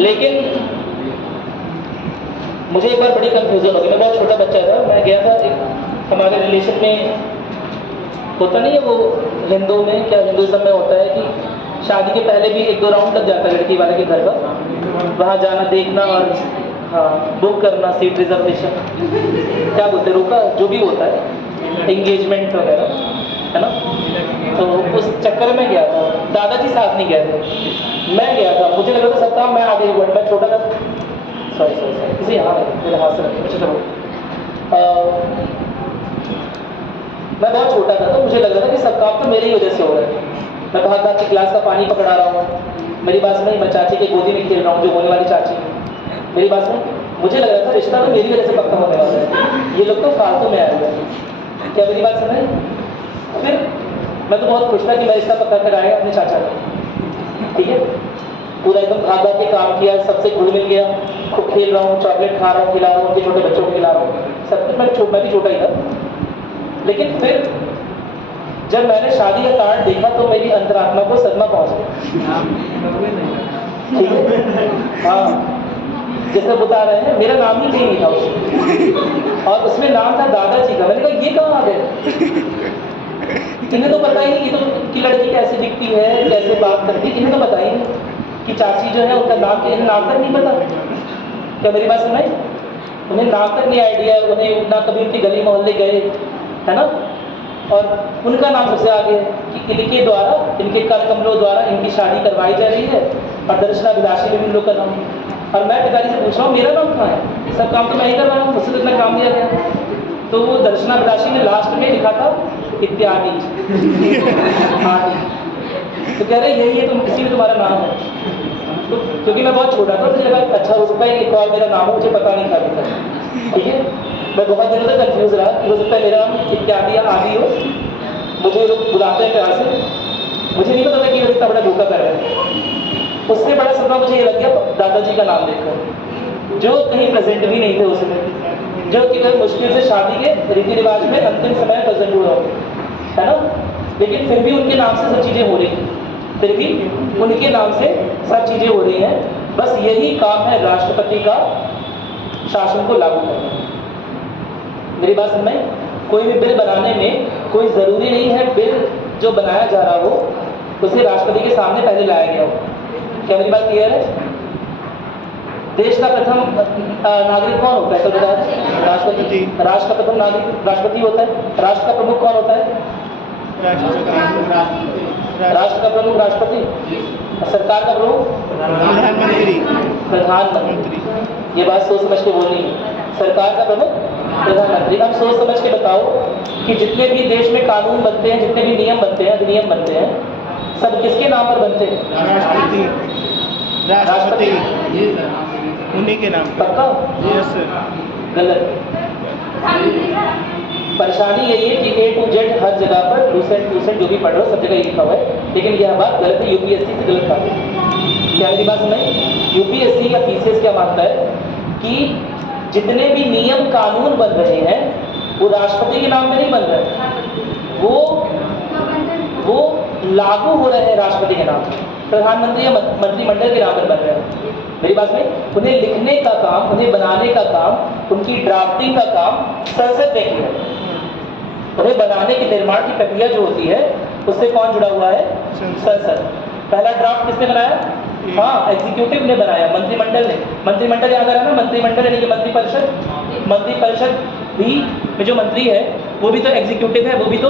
लेकिन मुझे एक बार बड़ी कंफ्यूजन हो गई। मैं बहुत छोटा बच्चा था, मैं गया था एक हमारे रिलेशन में, होता नहीं है वो हिंदू में, क्या हिंदुज़म में होता है कि शादी के पहले भी 1-2 राउंड लग जाता है लड़की वाले के घर का, वहाँ जाना, देखना और हाँ बुक करना, सीट रिजर्वेशन, क्या बोलते हैं, रोका, जो भी होता है, एंगेजमेंट वगैरह, है ना। तो उस चक्कर में गया था, दादाजी साथ नहीं गए थे, मैं गया था। मुझे लगा था सब काम मैं आगे हुआ, मैं छोटा था, सॉरी किसी यहाँ मेरे हाथ से रखिए, अच्छा चलो। मैं बहुत छोटा था तो मुझे लग रहा था कि सब काम तो मेरी ही वजह से हो रहा है। मैं भाग भाग के गिलास का पानी पकड़ा रहा हूँ, मेरी बात सुनो, मैं चाची के गोदी में खेल रहा हूँ, जो होने वाली चाची, मेरी बात सुनो, मुझे लग रहा था रिश्ता तो मेरी वजह से पक्का होने वाला है, ये लोग तो फालतू में आए हुए हैं। क्या मेरी बात सुने? फिर मैं तो बहुत खुश था कि मैं रिश्ता पक्का कर आया अपने चाचा का, ठीक है। पूरा एकदम भाग भाग के काम किया, सबसे घुल मिल गया, खूब खेल रहा हूँ, चॉकलेट खा रहा हूँ, खिला रहा हूँ, उनके छोटे बच्चों को खिला रहा हूँ, सब कुछ। मैं भी छोटा ही था। लेकिन फिर जब मैंने शादी का कार्ड देखा तो मेरी अंतरात्मा को सदमा पहुंच गया, ठीक है। हाँ, जैसे बता रहे हैं, मेरा नाम ही कहीं नहीं था उसमें, और उसमें नाम था दादाजी का। मैंने कहा ये कहाँ आ गए? इन्हें तो पता ही नहीं कि तो कि लड़की कैसे दिखती है, कैसे बात करती है, इन्हें तो पता ही नहीं कि चाची जो है उनका नाम, इन्हें नाम तक नहीं पता। क्या मेरी बात सुनाई? उन्हें नाम तक नहीं आइडिया, उन्हें ना कभी उनकी गली मोहल्ले गए, है ना। और उनका नाम सबसे आगे है कि इनके द्वारा, इनके कर कमलों द्वारा इनकी शादी करवाई जा रही है, और दर्शनाभिलाषी में भी लोग का नाम। और मैं पिताजी से पूछ रहा हूँ मेरा नाम कहाँ है? सब काम तो मैं ही कर रहा हूँ, मुझसे तो इतना काम दिया गया। तो वो दर्शनाभिलाषी में लास्ट में लिखा था इत्यादि आदि। तो कह रहे यही है, तुम इसी में तुम्हारा नाम है। तो क्योंकि मैं बहुत छोटा था, मुझे लगा अच्छा हो सकता है एक और मेरा नाम हो, मुझे पता नहीं था अभी तक, ठीक है। मैं बहुत दिनों तक कंफ्यूज रहा कि हो सकता है मेरा नाम इत्यादि या आदि हो। मुझे लोग बुलाते हैं प्यार से, मुझे नहीं पता था कि इतना बड़ा धोखा कर रहे हैं। उससे बड़ा सपना मुझे ये लग गया दादाजी का नाम देखकर, जो कहीं प्रेजेंट भी नहीं थे उसमें, जो कि मुश्किल से शादी के रीति रिवाज में अंतिम समय प्रेजेंट हुआ, है ना। लेकिन फिर भी उनके नाम से सब चीज़ें हो रही, फिर भी उनके नाम से सब चीज़ें हो रही हैं। बस यही काम है राष्ट्रपति का, शासन को लागू करना। मेरी बात समझ में? कोई भी बिल बनाने में कोई ज़रूरी नहीं है बिल जो बनाया जा रहा हो उसे राष्ट्रपति के सामने पहले लाया गया हो। क्या मेरी बात क्लियर है? देश का प्रथम नागरिक कौन होता है? तो बता दें, राष्ट्रपति। राष्ट्र का प्रथम नागरिक राष्ट्रपति होता है। राष्ट्र का प्रमुख कौन होता है? राष्ट्र का प्रमुख राष्ट्रपति, सरकार का प्रमुख प्रधानमंत्री। प्रधानमंत्री। ये बात सोच समझ के बोलनी है। सरकार का प्रमुख प्रधानमंत्री। अब सोच समझ के बताओ कि जितने भी देश में कानून बनते हैं, जितने भी नियम बनते हैं, अधिनियम बनते हैं, सब किसके नाम पर बनते हैं? राष्ट्रपति उन्हीं के नाम पर। पक्का? Yes sir. गलत। परेशानी यही है कि A to Z हर जगह पर दूसरे जो भी पढ़ रहे हो सब जगह ये लिखा हुआ है, लेकिन यह बात गलत है, यूपीएससी से गलत बात है। क्या मेरी बात सुनाई? यूपीएससी या पीसीएस क्या मानता है कि जितने भी नियम कानून बन रहे हैं वो राष्ट्रपति के नाम पे नहीं बन रहे, वो लागू हो रहे हैं राष्ट्रपति के नाम पे, प्रधानमंत्री या मंत्रिमंडल के नाम पर बन रहे हैं। मेरी बात में उन्हें लिखने का काम, उन्हें बनाने का काम, उनकी ड्राफ्टिंग का काम संसद देख रही है। उन्हें बनाने की, निर्माण की प्रक्रिया जो होती है उससे कौन जुड़ा हुआ है? संसद। पहला ड्राफ्ट किसने बनाया? हाँ, एग्जीक्यूटिव ने बनाया, मंत्रिमंडल ने। मंत्रिमंडल याद आ रहा है ना? मंत्रिमंडल यानी कि मंत्रिपरिषद। मंत्रिपरिषद भी में जो मंत्री है वो भी तो एग्जीक्यूटिव है, वो भी तो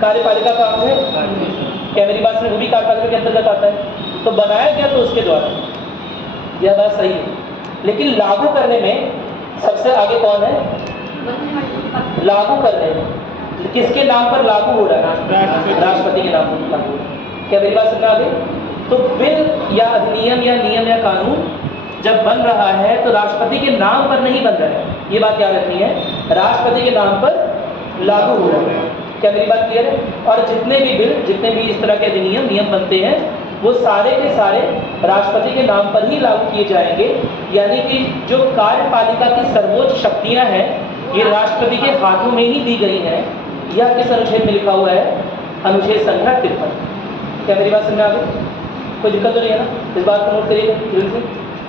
कार्यपालिका का अंग है। क्या मेरी बात में? वो भी कार्यपालिका के अंतर्गत आता है। तो बनाया गया तो उसके द्वारा, यह बात सही है। लेकिन लागू करने में सबसे आगे कौन है? लागू करने में किसके नाम पर लागू हो रहा है? राष्ट्रपति के नाम पर लागू हो रहा है। क्या मेरी बात समझ में आ गई? तो बिल या अधिनियम या नियम या कानून जब बन रहा है तो राष्ट्रपति के नाम पर नहीं बन रहा है, ये बात याद रखनी है, राष्ट्रपति के नाम पर लागू हो रहा है। क्या मेरी बात क्लियर है? और जितने भी बिल, जितने भी इस तरह के अधिनियम नियम बनते हैं वो सारे के सारे राष्ट्रपति के नाम पर ही लागू किए जाएंगे। यानी कि जो कार्यपालिका की सर्वोच्च शक्तियां हैं ये राष्ट्रपति के हाथों में ही दी गई हैं। यह किस अनुच्छेद में लिखा हुआ है? अनुच्छेद संख्या 53। क्या मेरी बात समझ में आ गई? कोई दिक्कत तो नहीं है ना? इस बात को नोट करिएगा जल्दी से।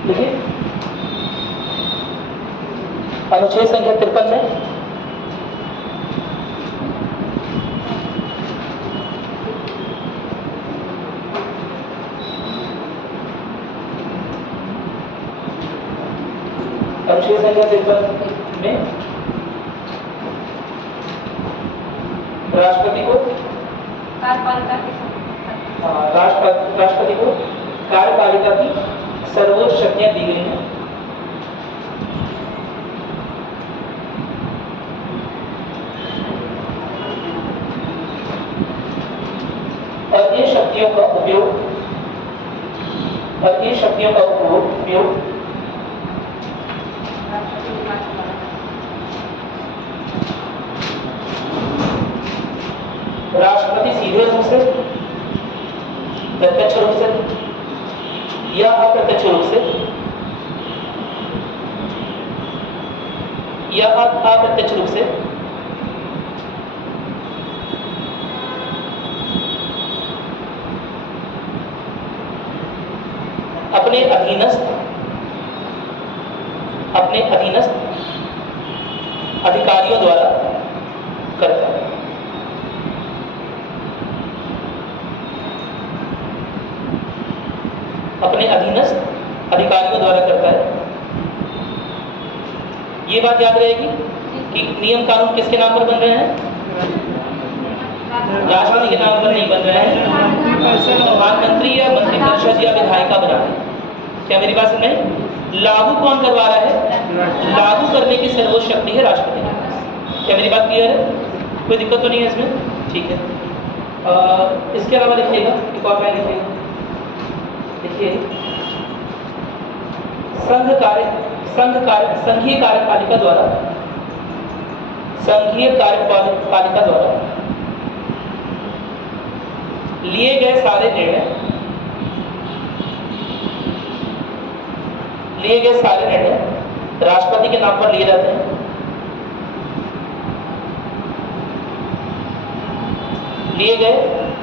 देखिए अनुच्छेद संख्या 53 में अनुच्छेद संख्या 53 में राष्ट्रपति को राष्ट्रपति को कार्यपालिका की सर्वोच्च शक्तियां दी गई हैं और इन शक्तियों का उपयोग राष्ट्रपति सीधे रूप से, प्रत्यक्ष रूप से या अप्रत्यक्ष रूप से या अप्रत्यक्ष रूप से अपने अधीनस्थ अधिकारियों द्वारा करता है। अपने अधीनस्थ अधिकारियों द्वारा करता है। ये बात याद रहेगी कि नियम कानून किसके नाम पर बन रहे हैं? राष्ट्रपति के नाम पर नहीं बन रहे हैं, प्रधानमंत्री या मंत्रिपरिषद या विधायिका बना रहे हैं। क्या मेरी बात समझ में? लागू कौन करवा रहा है? लागू करने की सर्वोच्च शक्ति है राष्ट्रपति के पास। क्या मेरी बात क्लियर है? कोई दिक्कत तो नहीं है इसमें? ठीक है। इसके अलावा लिखिएगा, एक और लाइन लिखिएगा। देखिए संघीय कार्यपालिका द्वारा लिए गए सारे निर्णय राष्ट्रपति के नाम पर लिए जाते हैं। लिए गए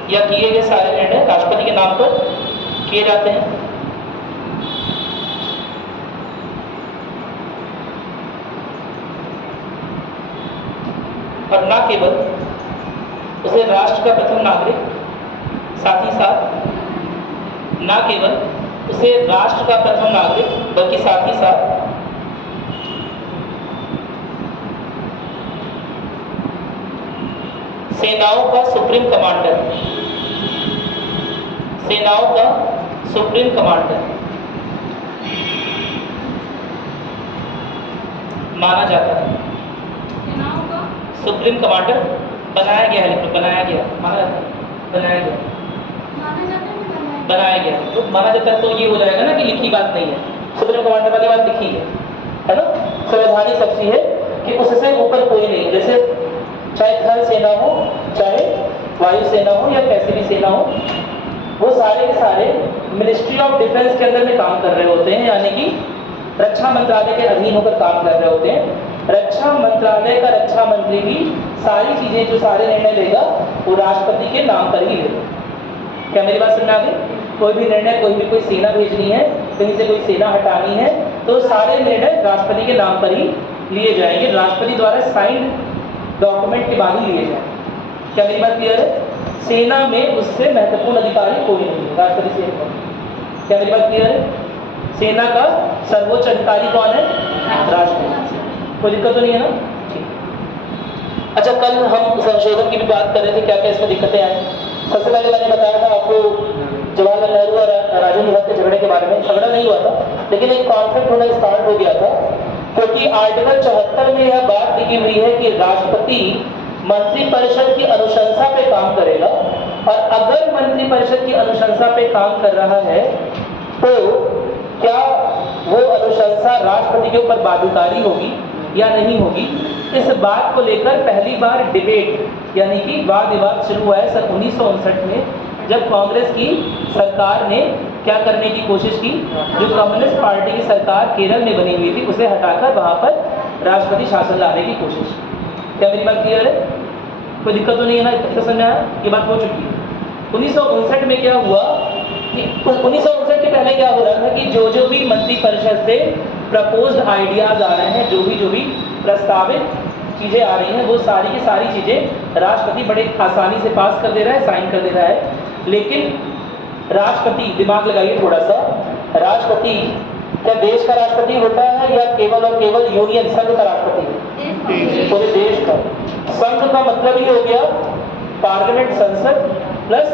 या किए गए सारे निर्णय राष्ट्रपति के नाम पर किए जाते हैं। और न केवल उसे राष्ट्र का प्रथम नागरिक, साथ ही साथ न केवल उसे राष्ट्र का प्रथम नागरिक बल्कि साथ ही साथ सेनाओं का सुप्रीम कमांडर माना जाता है। सुप्रीम कमांडर बनाया गया है, बनाया गया तो माना जाता है। तो ये हो जाएगा ना कि लिखी बात नहीं है, सुप्रीम कमांडर वाली बात लिखी है ना। संवैधानिक शक्ति है कि उससे ऊपर कोई नहीं, जैसे चाहे थल सेना हो, चाहे वायु सेना हो या कैसी भी सेना हो, वो सारे के सारे मिनिस्ट्री ऑफ डिफेंस के अंदर में काम कर रहे होते हैं, यानी कि रक्षा मंत्रालय के अधीन होकर काम कर रहे होते हैं। रक्षा मंत्रालय का रक्षा मंत्री भी सारी चीजें, जो सारे निर्णय लेगा वो राष्ट्रपति के नाम पर ही लेगा। क्या मेरी बात समझ आ गई? कोई भी निर्णय, कोई सेना भेजनी है, कहीं से कोई सेना हटानी है, तो सारे निर्णय राष्ट्रपति के नाम पर ही लिए जाएंगे, राष्ट्रपति द्वारा साइंड डॉक्यूमेंट के बाद ही लिए जाएंगे। क्या मेरी बात क्लियर है? सेना में उससे महत्वपूर्ण अधिकारी कोई नहीं है, राष्ट्रपति से। क्या मेरी बात क्लियर है? सेना का सर्वोच्च अधिकारी कौन है? राष्ट्रपति। कोई दिक्कत तो नहीं है ना? ठीक। अच्छा, कल हम संशोधन की भी बात कर रहे थे, क्या क्या इसमें दिक्कतें आई। सबसे पहले मैंने बताया था आपको जवाहरलाल नेहरू और राजेंद्र प्रसाद के झगड़े के बारे में। झगड़ा नहीं हुआ था, लेकिन एक कॉन्फ्लिक्ट होना स्टार्ट हो गया था, क्योंकि आर्टिकल 74 में यह बात लिखी हुई है कि राष्ट्रपति मंत्रिपरिषद की अनुशंसा पे काम करेगा, और अगर मंत्रिपरिषद की अनुशंसा पे काम कर रहा है तो क्या वो अनुशंसा राष्ट्रपति के ऊपर बाध्यकारी होगी या नहीं होगी। इस बात को लेकर पहली बार डिबेट यानी कि वाद विवाद शुरू हुआ है सन 1959 में, जब कांग्रेस की सरकार ने क्या करने की कोशिश की, जो कम्युनिस्ट पार्टी की सरकार केरल में बनी हुई थी उसे हटाकर वहां पर राष्ट्रपति शासन लाने की कोशिश। क्या मेरी बात क्लियर है? कोई दिक्कत तो नहीं है ना? समझ में आया? ये बात हो चुकी है। 1959 में क्या हुआ 1959 के पहले क्या हो रहा था कि जो भी मंत्रिपरिषद से प्रपोज्ड आइडियाज आ रहे हैं, जो भी प्रस्तावित चीज़ें आ रही हैं, वो सारी की सारी चीज़ें राष्ट्रपति बड़े आसानी से पास कर दे रहा है, साइन कर दे रहा है। लेकिन राष्ट्रपति, दिमाग लगाइए थोड़ा सा, राष्ट्रपति क्या देश का राष्ट्रपति होता है या केवल और केवल यूनियन संघ का राष्ट्रपति? पूरे देश का। संघ का मतलब ही हो गया पार्लियामेंट, संसद प्लस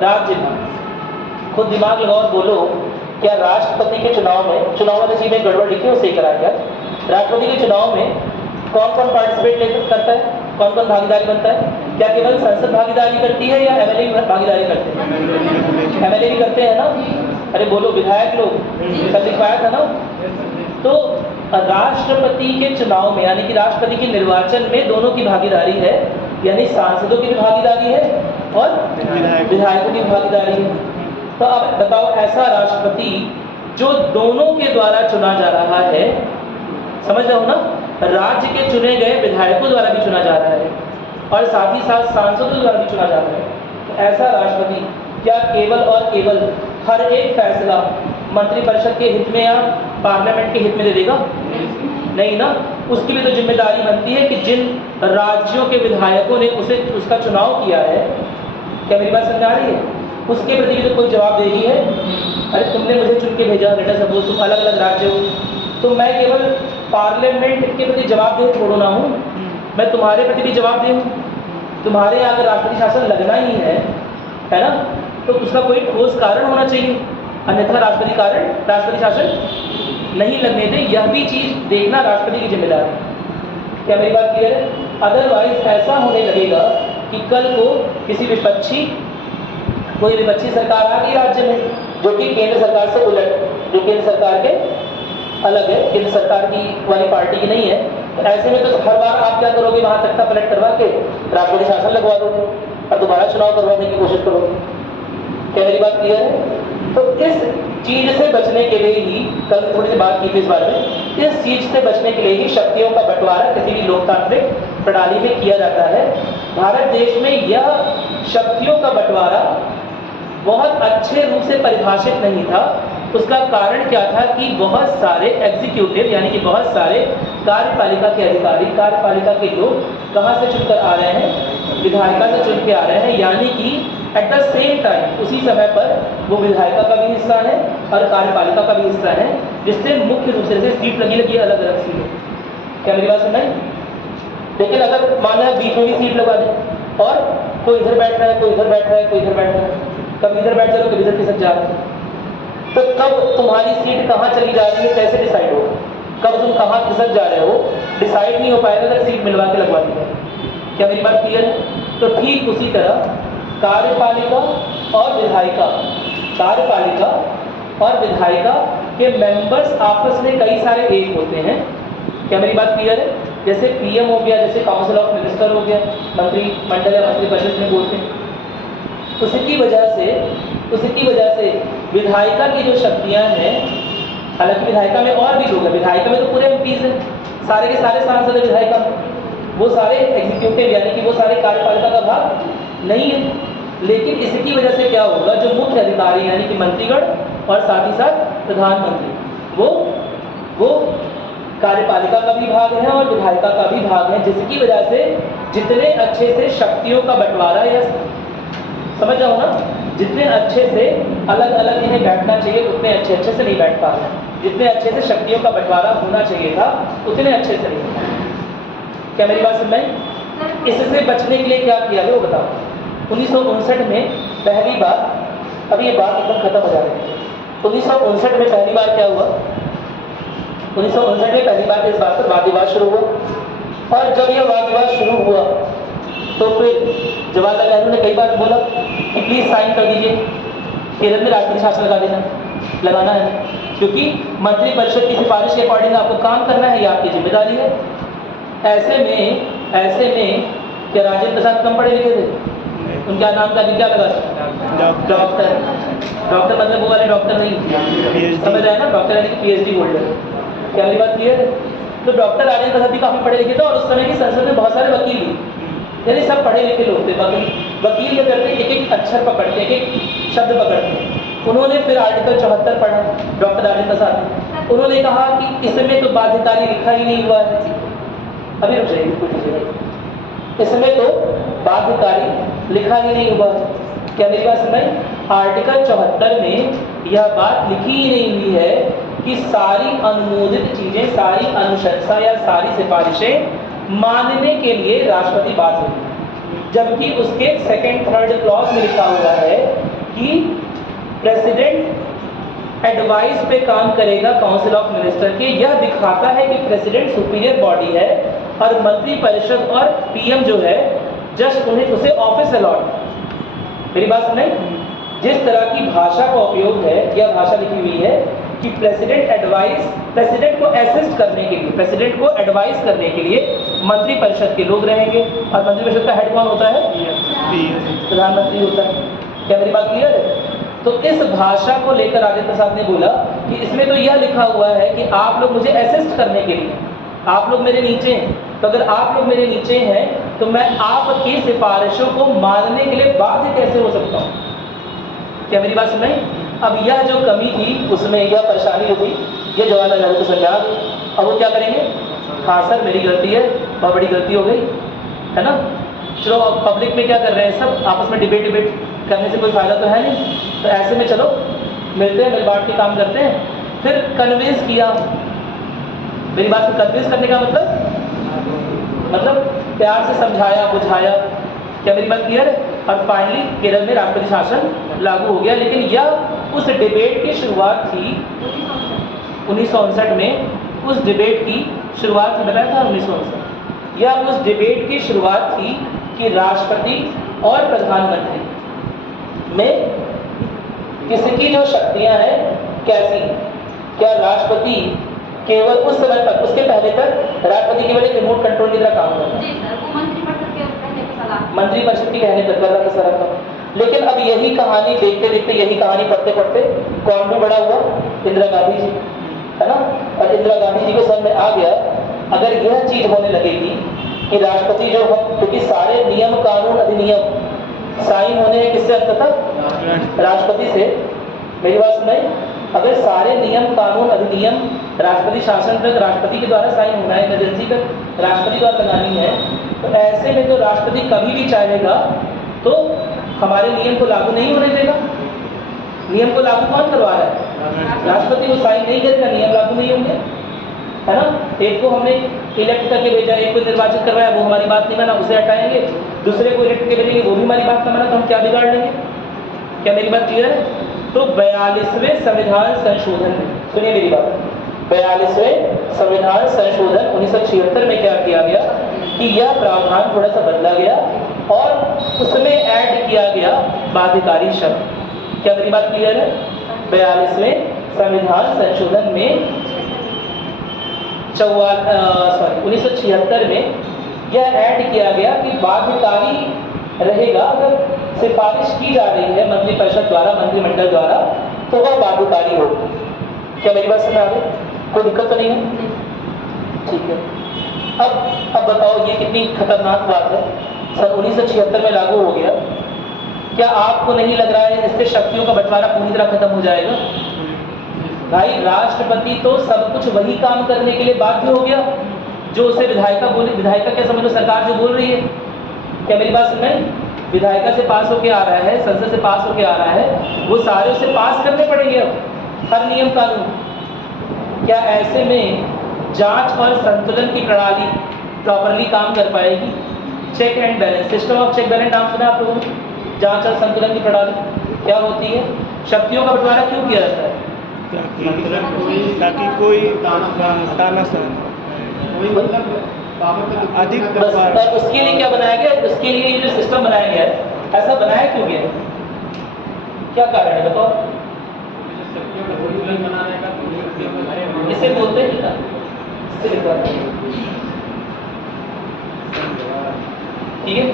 राज्य। खुद दिमाग लगाओ और बोलो, क्या राष्ट्रपति के चुनाव वाली चीज में गड़बड़ लिखी हो, सही कराया गया? राष्ट्रपति के चुनाव में कौन कौन पार्टिसिपेट करता है, कौन कौन भागीदारी बनता है? क्या केवल संसद भागीदारी करती है या एमएलए भागीदारी करते हैं? एमएलए भी करते हैं ना? अरे बोलो, विधायक लोग, कल लिखवाया था ना? तो राष्ट्रपति के चुनाव में यानी कि राष्ट्रपति के निर्वाचन में दोनों की भागीदारी है, यानी सांसदों की भी भागीदारी है और विधायकों की भागीदारी है। तो अब बताओ, ऐसा राष्ट्रपति जो दोनों के द्वारा चुना जा रहा है, समझ रहे हो ना, राज्य के चुने गए विधायकों द्वारा भी चुना जा रहा है और साथ ही साथ सांसदों द्वारा भी चुना जा रहा है, तो ऐसा राष्ट्रपति क्या केवल और केवल हर एक फैसला मंत्रिपरिषद के हित में या पार्लियामेंट के हित में दे देगा? नहीं ना, उसकी भी तो जिम्मेदारी बनती है कि जिन राज्यों के विधायकों ने उसका चुनाव किया है, क्या मेरी बात समझ आ रही है, उसके प्रति भी तो कोई जवाब दे रही है। अरे तुमने मुझे चुन के भेजा, लेटर सपोज तुम अलग अलग राज्य हो, तो मैं केवल पार्लियामेंट के प्रति जवाब दे छोड़ो ना हूँ, मैं तुम्हारे प्रति भी जवाब दूँ। तुम्हारे यहाँ अगर राष्ट्रपति शासन लगना ही है ना, तो उसका कोई ठोस कारण होना चाहिए, अन्यथा राष्ट्रपति शासन नहीं लगने दे। यह भी चीज़ देखना राष्ट्रपति की जिम्मेदारी है। क्या मेरी बात क्लियर है? अदरवाइज ऐसा होने लगेगा कि कल को कोई विपक्षी सरकार आ गई राज्य में, जो कि केंद्र सरकार से उलट, जो केंद्र सरकार के अलग है, केंद्र सरकार की वाली पार्टी की नहीं है, तो ऐसे में तो हर बार आप क्या करोगे, वहां तख्ता पलट करवा के राष्ट्रपति शासन लगवा दोगे और दोबारा चुनाव करवाने की कोशिश करोगे। क्या मेरी बात क्लियर है? तो इस चीज से बचने के लिए ही, कल थोड़ी सी बात की थी इस बारे में, इस चीज से बचने के लिए ही शक्तियों का बंटवारा किसी भी लोकतांत्रिक प्रणाली में किया जाता है। भारत देश में यह शक्तियों का बंटवारा बहुत अच्छे रूप से परिभाषित नहीं था। उसका कारण क्या था कि बहुत सारे एग्जीक्यूटिव यानी कि बहुत सारे कार्यपालिका के अधिकारी, कार्यपालिका के लोग कहाँ से चुनकर आ रहे हैं? विधायिका से चुन के आ रहे हैं, यानी कि एट द सेम टाइम उसी समय पर वो विधायिका का भी हिस्सा है और कार्यपालिका का भी हिस्सा है, जिससे मुख्य रूप से सीट लगी अलग अलग सीट। क्या मेरी बात सुनाई? लेकिन अगर मान लिया बीच में भी सीट लगा दें और कोई इधर बैठ रहा है, कोई इधर बैठ रहा है, कोई इधर बैठ रहा है, कभी इधर बैठ जा रहे हो, कभी इधर खिसक जा रहे हो, तो कब तुम्हारी सीट कहाँ चली जा रही है कैसे डिसाइड होगा? कब तुम कहाँ खिसक जा रहे हो डिसाइड नहीं हो पाएगा अगर सीट मिलवा के लगवा दी जाए। क्या मेरी बात क्लियर है? तो ठीक उसी तरह कार्यपालिका और विधायिका के मेंबर्स आपस में कई सारे एक होते हैं। क्या मेरी बात क्लियर है? जैसे पीएम हो गया, जैसे काउंसिल ऑफ मिनिस्टर हो गया, मंत्रिमंडल या मंत्रिपरिषद में बोलते हैं। उसकी वजह से विधायिका की जो शक्तियां हैं, हालांकि विधायिका में और भी लोग हैं, विधायिका में तो पूरे एमपीज हैं, सारे के सारे सांसद विधायिका में, वो सारे एग्जीक्यूटिव यानी कि वो सारे कार्यपालिका का भाग नहीं है। लेकिन इसकी वजह से क्या होगा, जो मुख्य अधिकारी यानी कि मंत्रीगण और साथ ही साथ प्रधानमंत्री, वो कार्यपालिका का भी भाग है और विधायिका का भी भाग है, जिसकी वजह से जितने अच्छे से शक्तियों का बंटवारा, या समझ जाओ ना, जितने अच्छे से अलग अलग इन्हें बैठना चाहिए उतने अच्छे से नहीं बैठ पा रहे, जितने अच्छे से शक्तियों का बंटवारा होना चाहिए था उतने अच्छे से नहीं। क्या मेरी बात समझ? इससे बचने के लिए क्या किया गया वो बताओ। 1959 में पहली बार, अभी ये बात एकदम खत्म हो जा रही है, 1959 में पहली बार क्या हुआ, 1959 में पहली बार इस बात पर वाद विवाद शुरू हुआ। और जब यह वाद विवाद शुरू हुआ तो फिर जवाहरलाल नेहरू ने कई बार बोला कि प्लीज़ साइन कर दीजिए, केरल में राष्ट्रपति शासन लगाना है, क्योंकि मंत्रिपरिषद की सिफारिश के अकॉर्डिंग आपको काम करना है, ये आपकी जिम्मेदारी है। ऐसे में क्या राजेंद्र प्रसाद कम पढ़े लिखे थे? उनका नाम का क्या लगा? डॉक्टर मतलब वो वाले डॉक्टर नहीं, समझ रहे हैं ना, डॉक्टर यानी कि पीएचडी होल्डर। क्या मेरी बात क्लियर है? तो डॉक्टर राजेंद्र प्रसाद भी काफ़ी पढ़े लिखे थे और उस समय की संसद में बहुत सारे वकील भी, यानी सब पढ़े लिखे लोग थे। वकील क्या करते हैं, एक एक अक्षर पकड़ते हैं, एक एक शब्द पकड़ते हैं, उन्होंने फिर आर्टिकल 74 पढ़ा, डॉक्टर राजेंद्र प्रसाद ने। उन्होंने कहा कि इसमें तो बाध्यकारी लिखा ही नहीं हुआ है। अभी रुक जाइए, कुछ कीजिएगा। इसमें तो बाध्यकारी लिखा ही नहीं हुआ है। क्या मेरी बात सुनाई? आर्टिकल 74 में यह बात लिखी ही नहीं हुई है कि सारी अनुमोदित चीजें, सारी अनुशंसा या सारी सिफारिशें मानने के लिए राष्ट्रपति बात होगी। जबकि उसके सेकंड थर्ड क्लॉज में लिखा हुआ है कि प्रेसिडेंट एडवाइस पे काम करेगा काउंसिल ऑफ मिनिस्टर के। यह दिखाता है कि प्रेसिडेंट सुपीरियर बॉडी है और मंत्री परिषद और पीएम जो है जस्ट उन्हें उसे ऑफिस अलॉट। मेरी बात सुने? जिस तरह की भाषा का उपयोग है, यह भाषा लिखी हुई है कि प्रेसिडेंट एडवाइस, प्रेसिडेंट को असिस्ट करने के लिए, प्रेसिडेंट को एडवाइस करने के लिए मंत्री परिषद के लोग रहेंगे। और मंत्री परिषद का हेड कौन होता है? प्रधानमंत्री होता है। क्या मेरी बात क्लियर है? तो इस भाषा को लेकर राजेंद्र प्रसाद ने बोला कि इसमें तो यह लिखा हुआ है कि आप लोग मुझे असिस्ट करने के लिए, आप लोग मेरे नीचे हैं, तो अगर आप लोग मेरे नीचे हैं तो मैं आपकी सिफारिशों को मानने के लिए बाध्य कैसे हो सकता हूँ? क्या मेरी बात सुनाई? अब यह जो कमी थी उसमें, यह परेशानी जो थी, यह जवाहरलाल नेहरू को समझा दी। अब वो क्या करेंगे? हाँ सर मेरी गलती है, बहुत बड़ी गलती हो गई है ना। चलो अब पब्लिक में क्या कर रहे हैं, सब आपस में डिबेट करने से कोई फायदा तो है नहीं, तो ऐसे में चलो मिलते हैं, मिल बांट के काम करते हैं। फिर कन्विंस किया। मेरी बात को कन्विंस करने का मतलब प्यार से समझाया, बुझाया। क्या मेरी बात क्लियर है? और फाइनली केरल में राष्ट्रपति शासन लागू हो गया। लेकिन यह उस डिबेट की शुरुआत थी 1959 में। उस डिबेट की शुरुआत बताया था 1959। यह उस डिबेट की शुरुआत थी कि राष्ट्रपति और प्रधानमंत्री में किसकी जो शक्तियां हैं कैसी। क्या राष्ट्रपति केवल उस समय तक, उसके पहले तक राष्ट्रपति केवल एक रिमोट कंट्रोल की तरह काम कर रहा है, मंत्री परिषद के कहने पर कर रहा था सारा काम। लेकिन अब यही कहानी देखते देखते, यही कहानी पढ़ते पढ़ते कौन भी बड़ा हुआ? इंदिरा गांधी जी, है ना। और इंदिरा गांधी जी को समझ में आ गया अगर यह चीज होने लगेगी कि राष्ट्रपति जो हम, क्योंकि सारे नियम कानून अधिनियम साइन होने हैं किससे अंततः? राष्ट्रपति से। मेरी बात सुनाई? अगर सारे नियम कानून अधिनियम राष्ट्रपति शासन तक राष्ट्रपति के द्वारा साइन होना है, इमरजेंसी तक राष्ट्रपति द्वारा लगानी है, तो ऐसे में तो राष्ट्रपति कभी भी चाहेगा तो हमारे नियम को लागू नहीं होने देगा। नियम को लागू कौन करवा रहा है? राष्ट्रपति। वो साइन नहीं करेगा, नियम लागू नहीं होंगे, है ना। एक को हमने इलेक्ट करके भेजा, एक को निर्वाचित करवाया, वो हमारी बात नहीं माना, उसे हटाएंगे। दूसरे को इलेक्ट करके भेजेंगे, वो भी हमारी बात ना माना, तो हम क्या बिगाड़ लेंगे? क्या मेरी बात क्लियर है? तो 42वें संविधान संशोधन में, सुनिए मेरी बात, 42वें संविधान संशोधन 1976 में क्या किया गया कि यह प्रावधान थोड़ा सा बदला गया और उसमें ऐड किया गया बाध्यकारी शब्द। क्या मेरी बात क्लियर है? 42वें संविधान संशोधन में 1976 में यह ऐड किया गया कि बाध्यकारी रहेगा अगर सिफारिश की जा रही है मंत्रिपरिषद द्वारा, मंत्रिमंडल द्वारा, तो वह बाध्यकारी होगी। क्या मेरी बात समझ आ गई? कोई दिक्कत तो नहीं है? ठीक है। अब बताओ ये कितनी खतरनाक बात है। सन 1976 में लागू हो गया। क्या आपको नहीं लग रहा है इससे शक्तियों का बंटवारा पूरी तरह खत्म हो जाएगा? भाई राष्ट्रपति तो सब कुछ वही काम करने के लिए बाध्य हो गया जो उसे विधायिका बोली। विधायिका क्या समझो? सरकार जो बोल रही है। क्या मेरी बात सुन? विधायिका से पास होके आ रहा है, संसद से पास होके आ रहा है, वो सारे उसे पास करने पड़ेंगे अब हर नियम कानून। क्या ऐसे में जांच और संतुलन की प्रणाली प्रॉपरली काम कर पाएगी? Check and balance, system of check balance नाम सुना आप लोगों ने? जांच और संतुलन की प्रणाली क्या होती है? शक्तियों का बंटवारा क्यों किया जाता है? ताकि कोई तानाशाह अधिक बस। और उसके लिए क्या बनाया गया? उसके लिए ये जो सिस्टम बनाया गया है, ऐसा बनाया क्यों गया? क्या कारण है बताओ? इसे बोलते हैं क्या? ठीक है।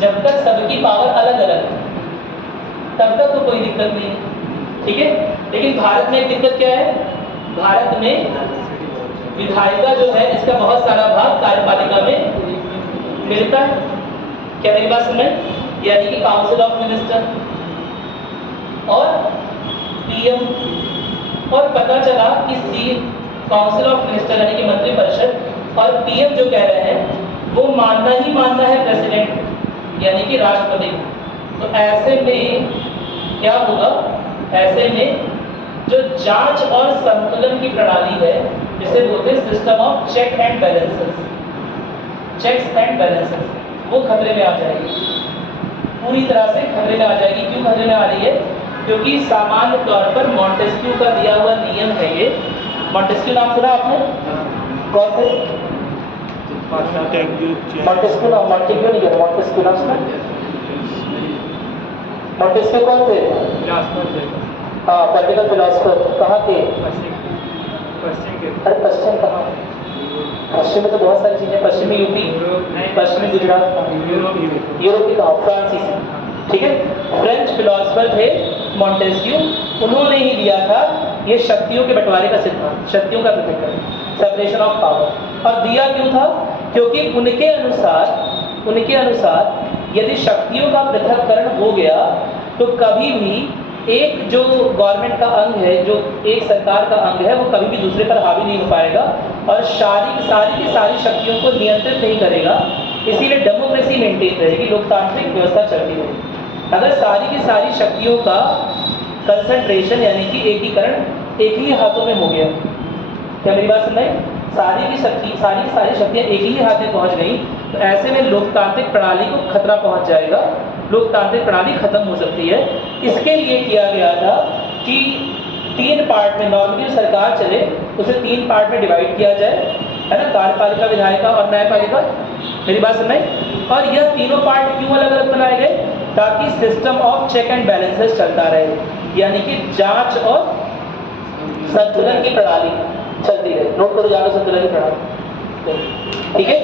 जब तक सबकी पावर अलग अलग है तब तक तो कोई दिक्कत नहीं है, ठीक है। लेकिन भारत में एक दिक्कत क्या है? भारत में विधायिका जो है इसका बहुत सारा भाग कार्यपालिका में मिलता है। क्या मेरी बात सुन रहे हैं? यानी कि काउंसिल ऑफ मिनिस्टर, और पीएम, और पता चला कि काउंसिल ऑफ मिनिस्टर यानी कि मंत्रिपरिषद और पीएम जो कह रहे हैं वो मानना ही मानना है प्रेसिडेंट यानी कि राष्ट्रपति को। तो ऐसे में क्या होगा, ऐसे में जो जांच और संतुलन की प्रणाली है जिसे बोलते हैं system of check and balances, checks and balances, वो खतरे में आ जाएगी, पूरी तरह से खतरे में आ जाएगी। क्यों खतरे में आ रही है? क्योंकि सामान्य तौर पर मॉन्टेस्क्यू का दिया हुआ नियम है ये। मॉन्टेस्क्यू नाम सुना आपने? कौन थे? मॉन्टेस्क्यू नाम, मॉन्टेस्क्यू नहीं है, मॉन्टेस्क्यू नाम सुना? मॉन्टेस्क्यू कौन थे? हाँ, पॉलिटिकल फिलोसफर। कहाँ के? अरे पश्चिम कहाँ? पश्चिम में तो बहुत सारी चीजें, पश्चिमी यूपी, पश्चिमी गुजरात, यूरोप की कहाँ? फ्रांसीसी, ठीक है। फ्रेंच फिलोसफर थे मॉन्टेस्क्यू, उन्होंने ही दिया था ये शक्तियों के बंटवारे का सिद्धांत, शक्तियों का पृथक्करण, सेपरेशन ऑफ पावर। और दिया क्यों था? क्योंकि उनके अनुसार यदि शक्तियों का पृथक्करण हो गया तो कभी भी एक जो गवर्नमेंट का अंग है, जो एक सरकार का अंग है, वो कभी भी दूसरे पर हावी नहीं हो पाएगा और सारी की सारी शक्तियों को नियंत्रित नहीं करेगा। इसीलिए डेमोक्रेसी मेंटेन रहेगी, लोकतांत्रिक व्यवस्था चलती रहेगी। अगर सारी की सारी शक्तियों का कंसंट्रेशन यानी कि एकीकरण एक ही हाथों में हो गया, क्या मेरी बात सुन रहे हैं? सारी की सारी शक्तियाँ एक ही हाथ में पहुंच गई तो ऐसे में लोकतांत्रिक प्रणाली को खतरा पहुंच जाएगा, लोकतांत्रिक प्रणाली खत्म हो सकती है। इसके लिए किया गया था कि 3 पार्ट में, नॉर्मली सरकार चले उसे 3 पार्ट में डिवाइड किया जाए, है ना, कार्यपालिका, विधायिका और न्यायपालिका। मेरी बात सुन रहे हैं? और यह तीनों पार्ट क्यों अलग अलग बनाए गए? ताकि system of check and balances चलता रहे, यानी कि जांच और संतुलन की प्रणाली चलती रहे। नोट करो, जांच और संतुलन की प्रणाली, ठीक है।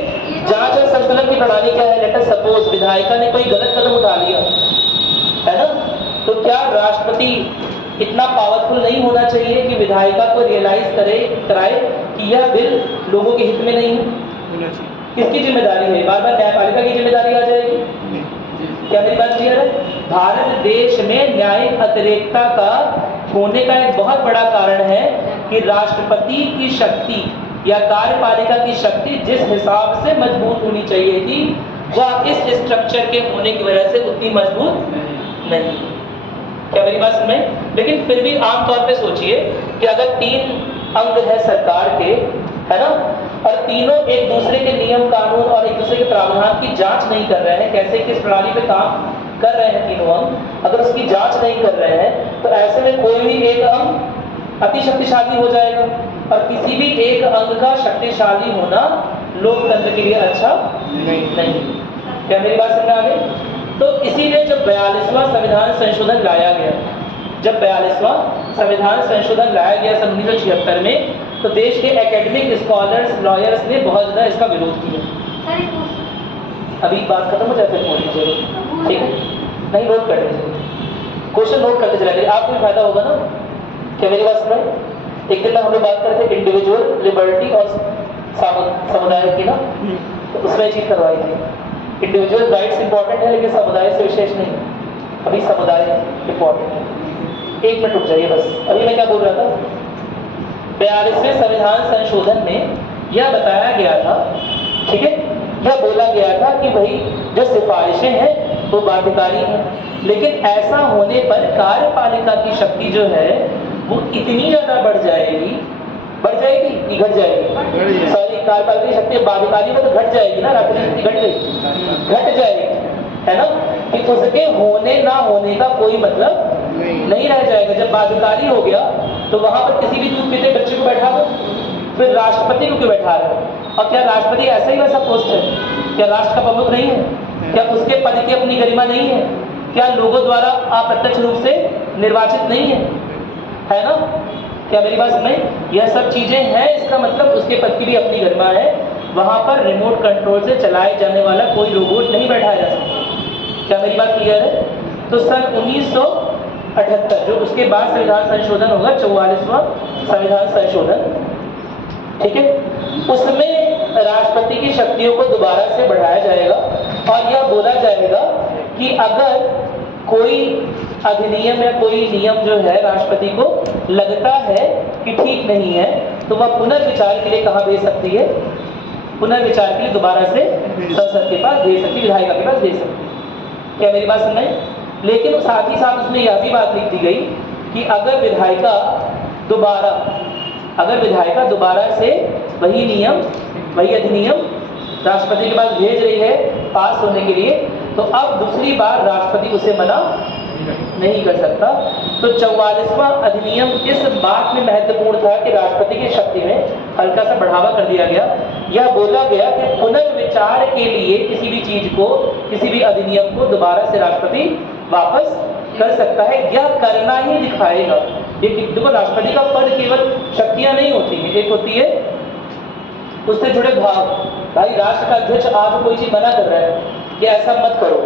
जांच और संतुलन की प्रणाली क्या है? लेट अस सपोज विधायिका ने कोई गलत कदम उठा लिया, है ना, तो क्या राष्ट्रपति इतना पावरफुल नहीं होना चाहिए कि विधायिका को रियलाइज कराए कि यह बिल लोगों के हित में नहीं है? किसकी जिम्मेदारी है? बार बार न्यायपालिका की जिम्मेदारी आ जाएगी। क्या मेरी बात क्लियर है? भारत देश में न्यायिक अतिरेकता का होने का एक बहुत बड़ा कारण है कि राष्ट्रपति की शक्ति या कार्यपालिका की शक्ति जिस हिसाब से मजबूत होनी चाहिए थी वह इस स्ट्रक्चर के होने की वजह से उतनी मजबूत नहीं। क्या मेरी बात सुन रहे हैं? लेकिन फिर भी आमतौर पे सोचिए कि अगर 3 अंग है सरकार के, है ना, और तीनों एक दूसरे के नियम कानून और एक दूसरे के प्रावधान की जांच नहीं कर रहे हैं, कैसे किस प्रणाली पे काम कर रहे हैं तीनों अंग, अगर उसकी जांच नहीं कर रहे हैं तो ऐसे में कोई भी एक अंग अति शक्तिशाली हो जाएगा और किसी भी एक अंग का शक्तिशाली होना लोकतंत्र के लिए अच्छा नहीं। क्या मेरी बात समझ आ गई? तो इसीलिए जब 42वां संविधान संशोधन लाया गया, जब 42वां संविधान संशोधन लाया गया सन 1976 में, तो देश के एकेडमिक स्कॉलर्स, लॉयर्स ने बहुत ज़्यादा इसका विरोध किया। अभी बात खत्म हो जाए फिर बोल लीजिए, ठीक है? नहीं, नोट कर लीजिए, क्वेश्चन नोट करते चला जाइए, आपको भी फायदा होगा ना। क्या मेरी बात सुन रहे हैं? एक दिन में हम लोग बात कर रहे थे इंडिविजुअल लिबर्टी और समुदाय की ना, तो उसमें चीज करवाई थी। इंडिविजुअल राइट्स इंपॉर्टेंट है लेकिन समुदाय से विशेष नहीं। अभी समुदाय इंपॉर्टेंट है। 1 मिनट रुक जाइए बस। अभी मैं क्या बोल रहा था? 42वें संविधान संशोधन में यह बताया गया था, ठीक है, यह बोला गया था कि भाई जो सिफारिशें हैं वो बाध्यकारी हैं, लेकिन ऐसा होने पर कार्यपालिका की शक्ति जो है वो इतनी ज्यादा बढ़ जाएगी कि घट जाएगी? सॉरी, कार्यपालिका की शक्ति बाध्यकारी में तो घट जाएगी ना, राष्ट्रीय शक्ति घट जाएगी, है ना, कि उसके होने ना होने का कोई मतलब नहीं रह जाएगा। जब बाध्यकारी हो गया तो वहां पर किसी भी दूध पीते बच्चे को बैठा दो, फिर राष्ट्रपति को क्यों बैठा रहे हो? और क्या राष्ट्रपति ऐसा ही वैसा पोस्ट है? क्या राष्ट्र का प्रमुख नहीं है? क्या उसके पद की अपनी गरिमा नहीं है? क्या लोगों द्वारा अप्रत्यक्ष रूप से निर्वाचित नहीं है ना? क्या मेरी बात सुन? यह सब चीजें हैं, इसका मतलब उसके पद की भी अपनी गरिमा है। वहां पर रिमोट कंट्रोल से चलाए जाने वाला कोई रोबोट नहीं बैठाया जा सकता। क्या मेरी बात क्लियर है? तो सन 1978 जो उसके बाद संविधान संशोधन होगा, 44वां संविधान संशोधन, ठीक है, उसमें राष्ट्रपति की शक्तियों को दोबारा से बढ़ाया जाएगा और यह बोला जाएगा कि अगर कोई अधिनियम या कोई नियम जो है राष्ट्रपति को लगता है कि ठीक नहीं है, तो वह पुनर्विचार के लिए कहाँ भेज सकती है? पुनर्विचार के लिए दोबारा से संसद के पास भेज सकती है, विधायिका के पास भेज सकती है। क्या मेरी बात सुन रहे हैं? लेकिन साथ ही साथ उसमें यह भी बात लिख दी गई कि अगर विधायिका दोबारा से वही नियम, वही अधिनियम राष्ट्रपति के पास भेज रही है पास होने के लिए, तो अब दूसरी बार राष्ट्रपति उसे मना नहीं कर सकता। तो 44वां अधिनियम इस बात में महत्वपूर्ण था कि राष्ट्रपति की शक्ति में हल्का सा बढ़ावा कर दिया गया। यह बोला गया कि पुनर्विचार के लिए किसी भी चीज को, किसी भी अधिनियम को दोबारा से राष्ट्रपति वापस कर सकता है, यह करना ही दिखाएगा। ये देखो, राष्ट्रपति का पद केवल शक्तियां नहीं होती है, एक होती है उससे जुड़े भाव। भाई राष्ट्र का अध्यक्ष आज कोई चीज मना कर रहा है कि ऐसा मत करो,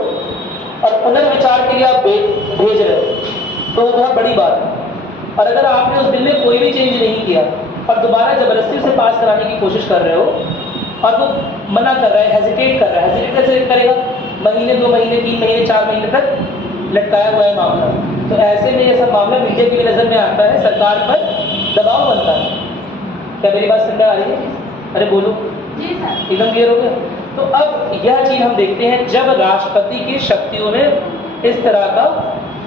और पुनर्विचार के लिए आप भेज रहे हो, तो वो बहुत बड़ी बात है। और अगर आपने उस बिल में कोई भी चेंज नहीं किया और दोबारा जबरदस्ती से पास कराने की कोशिश कर रहे हो और वो मना कर रहा है, हेजिटेट कर रहा है, हेजिटेट कैसे करेगा? महीने, 2 महीने, 3 महीने, 4 महीने तक लटकाया हुआ है मामला। तो ऐसे में यह सब मामला मीडिया की भी नजर में आता है, सरकार पर दबाव बनता है। क्या मेरी बात समझ में आ रही है? अरे बोलो, एकदम क्लियर हो गया? तो अब यह चीज हम देखते हैं, जब राष्ट्रपति की शक्तियों में इस तरह का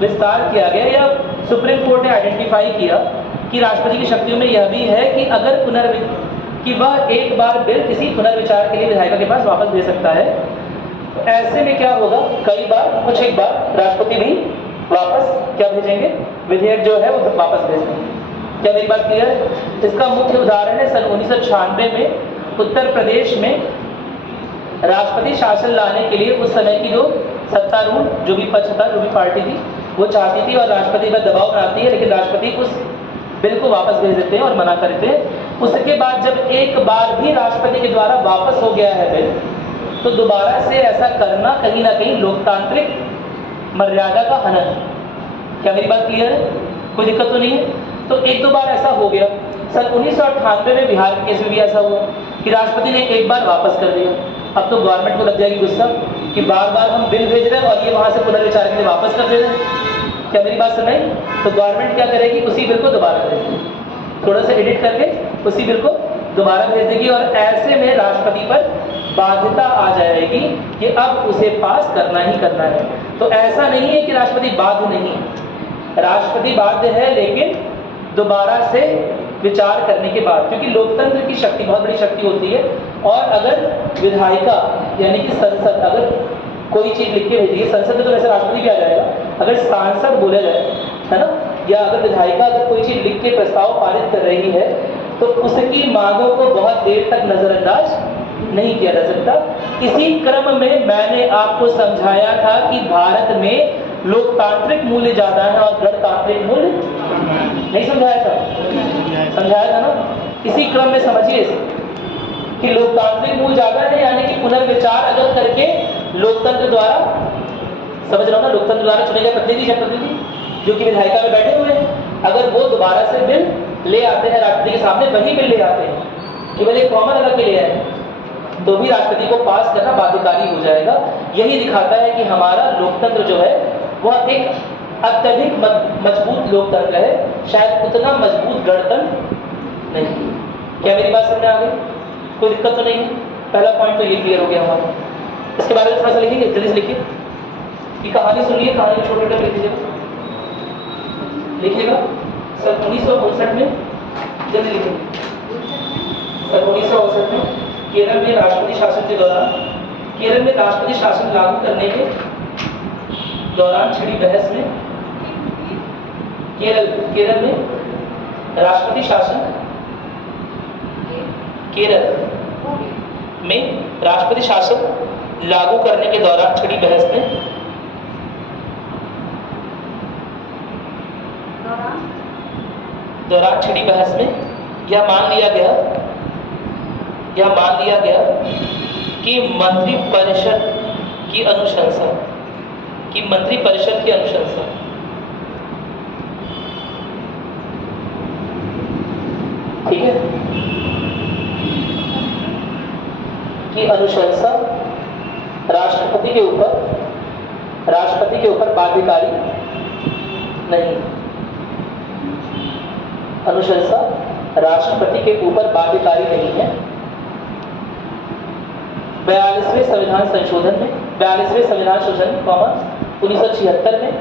विस्तार किया गया, या सुप्रीम कोर्ट ने आइडेंटिफाई किया कि राष्ट्रपति की शक्तियों में यह भी है कि अगर कि वह एक बार बिल किसी पुनर्विचार के लिए विधायिका के पास वापस दे सकता है, तो ऐसे में क्या होगा? कई बार, कुछ एक बार राष्ट्रपति भी वापस क्या भेजेंगे? विधेयक जो है वो वापस भेजेंगे। क्या मेरी बात क्लियर है? इसका मुख्य उदाहरण है सन 1996 में उत्तर प्रदेश में राष्ट्रपति शासन लाने के लिए उस समय की जो सत्तारूढ़ जो भी पक्ष था, जो भी पार्टी थी, वो चाहती थी और राष्ट्रपति पर दबाव बनाती है, लेकिन राष्ट्रपति उस बिल को वापस भेज देते हैं और मना करते हैं। उसके बाद जब एक बार भी राष्ट्रपति के द्वारा वापस हो गया है बिल, तो दोबारा से ऐसा करना कहीं ना कहीं लोकतांत्रिक मर्यादा का हनन है। क्या मेरी बात क्लियर है? कोई दिक्कत तो नहीं है? तो 1-2 बार ऐसा हो गया। सन 1998 में बिहार के केस में भी ऐसा हुआ कि राष्ट्रपति ने एक बार वापस कर दिया। अब तो गवर्नमेंट को लग जाएगी गुस्सा कि बार बार हम बिल भेज रहे हैं और ये वहां से पुनर्विचार के लिए वापस कर दे रहे हैं। क्या मेरी बात सुन रहे? तो गवर्नमेंट क्या करेगी? उसी बिल को दोबारा भेज देगी, थोड़ा सा एडिट करके उसी बिल को दोबारा भेज देगी, और ऐसे में राष्ट्रपति पर बाध्यता आ जाएगी कि अब उसे पास करना ही करना है। तो ऐसा नहीं है कि राष्ट्रपति बाध्य नहीं है, राष्ट्रपति बाध्य है, लेकिन दोबारा से विचार करने के बाद, क्योंकि लोकतंत्र की शक्ति बहुत बड़ी शक्ति होती है। और अगर विधायिका यानी कि संसद अगर कोई चीज लिख के भेजी, संसद में तो वैसे राष्ट्रपति भी आ जाएगा, अगर सांसद बोला जाए, है ना, या अगर विधायिका अगर कोई चीज लिख के प्रस्ताव पारित कर रही है, तो उसकी मांगों को बहुत देर तक नजरअंदाज नहीं किया जा सकता। इसी क्रम में मैंने आपको समझाया था कि भारत में लोकतांत्रिक मूल्य ज्यादा है और गणतांत्रिक मूल्य नहीं। समझाया था? समझाया था ना? इसी क्रम में समझिए कि लोकतांत्रिक मूल्य ज्यादा है, यानी कि पुनर्विचार अगर करके लोकतंत्र द्वारा, समझ रहा हूं ना, लोकतंत्र द्वारा चुने गए प्रतिनिधि, जनप्रतिनिधि जो कि विधायिका में बैठे हुए हैं, अगर वो दोबारा से बिल ले आते हैं राष्ट्रपति के सामने, वही बिल ले आते हैं, केवल एक कॉमन अगर के ले आए, तो भी राष्ट्रपति को पास करना बाध्यकारी हो जाएगा। यही दिखाता है कि हमारा लोकतंत्र जो है वह एक अत्यधिक मजबूत लोकतंत्र है, शायद उतना मजबूत गणतंत्र नहीं। क्या मेरी बात समझ में आ गई? कोई दिक्कत तो नहीं है? पहला पॉइंट तो ये क्लियर हो गया हमारा। इसके बारे में थोड़ा सा लिखेंगे, जल्दी से लिखिए कि कहानी सुनिए, कहानी छोटे छोटे लिख दीजिएगा, लिखिएगा। सन 1959 में, जल्दी लिखिए, सन 1959 में केरल में राष्ट्रपति शासन के दौरान, केरल में राष्ट्रपति शासन लागू करने के दौरान छिड़ी बहस में, केरल में राष्ट्रपति शासन, केरल में राष्ट्रपति शासन लागू करने के दौरान छिड़ी बहस में यह मान लिया गया कि मंत्रिपरिषद की अनुशंसा, ठीक है, की अनुशंसा राष्ट्रपति के ऊपर बाध्यकारी नहीं। अनुशंसा राष्ट्रपति के ऊपर बाध्यकारी नहीं है। 42वें संविधान संशोधन में 42वें संविधान संशोधन 1976 में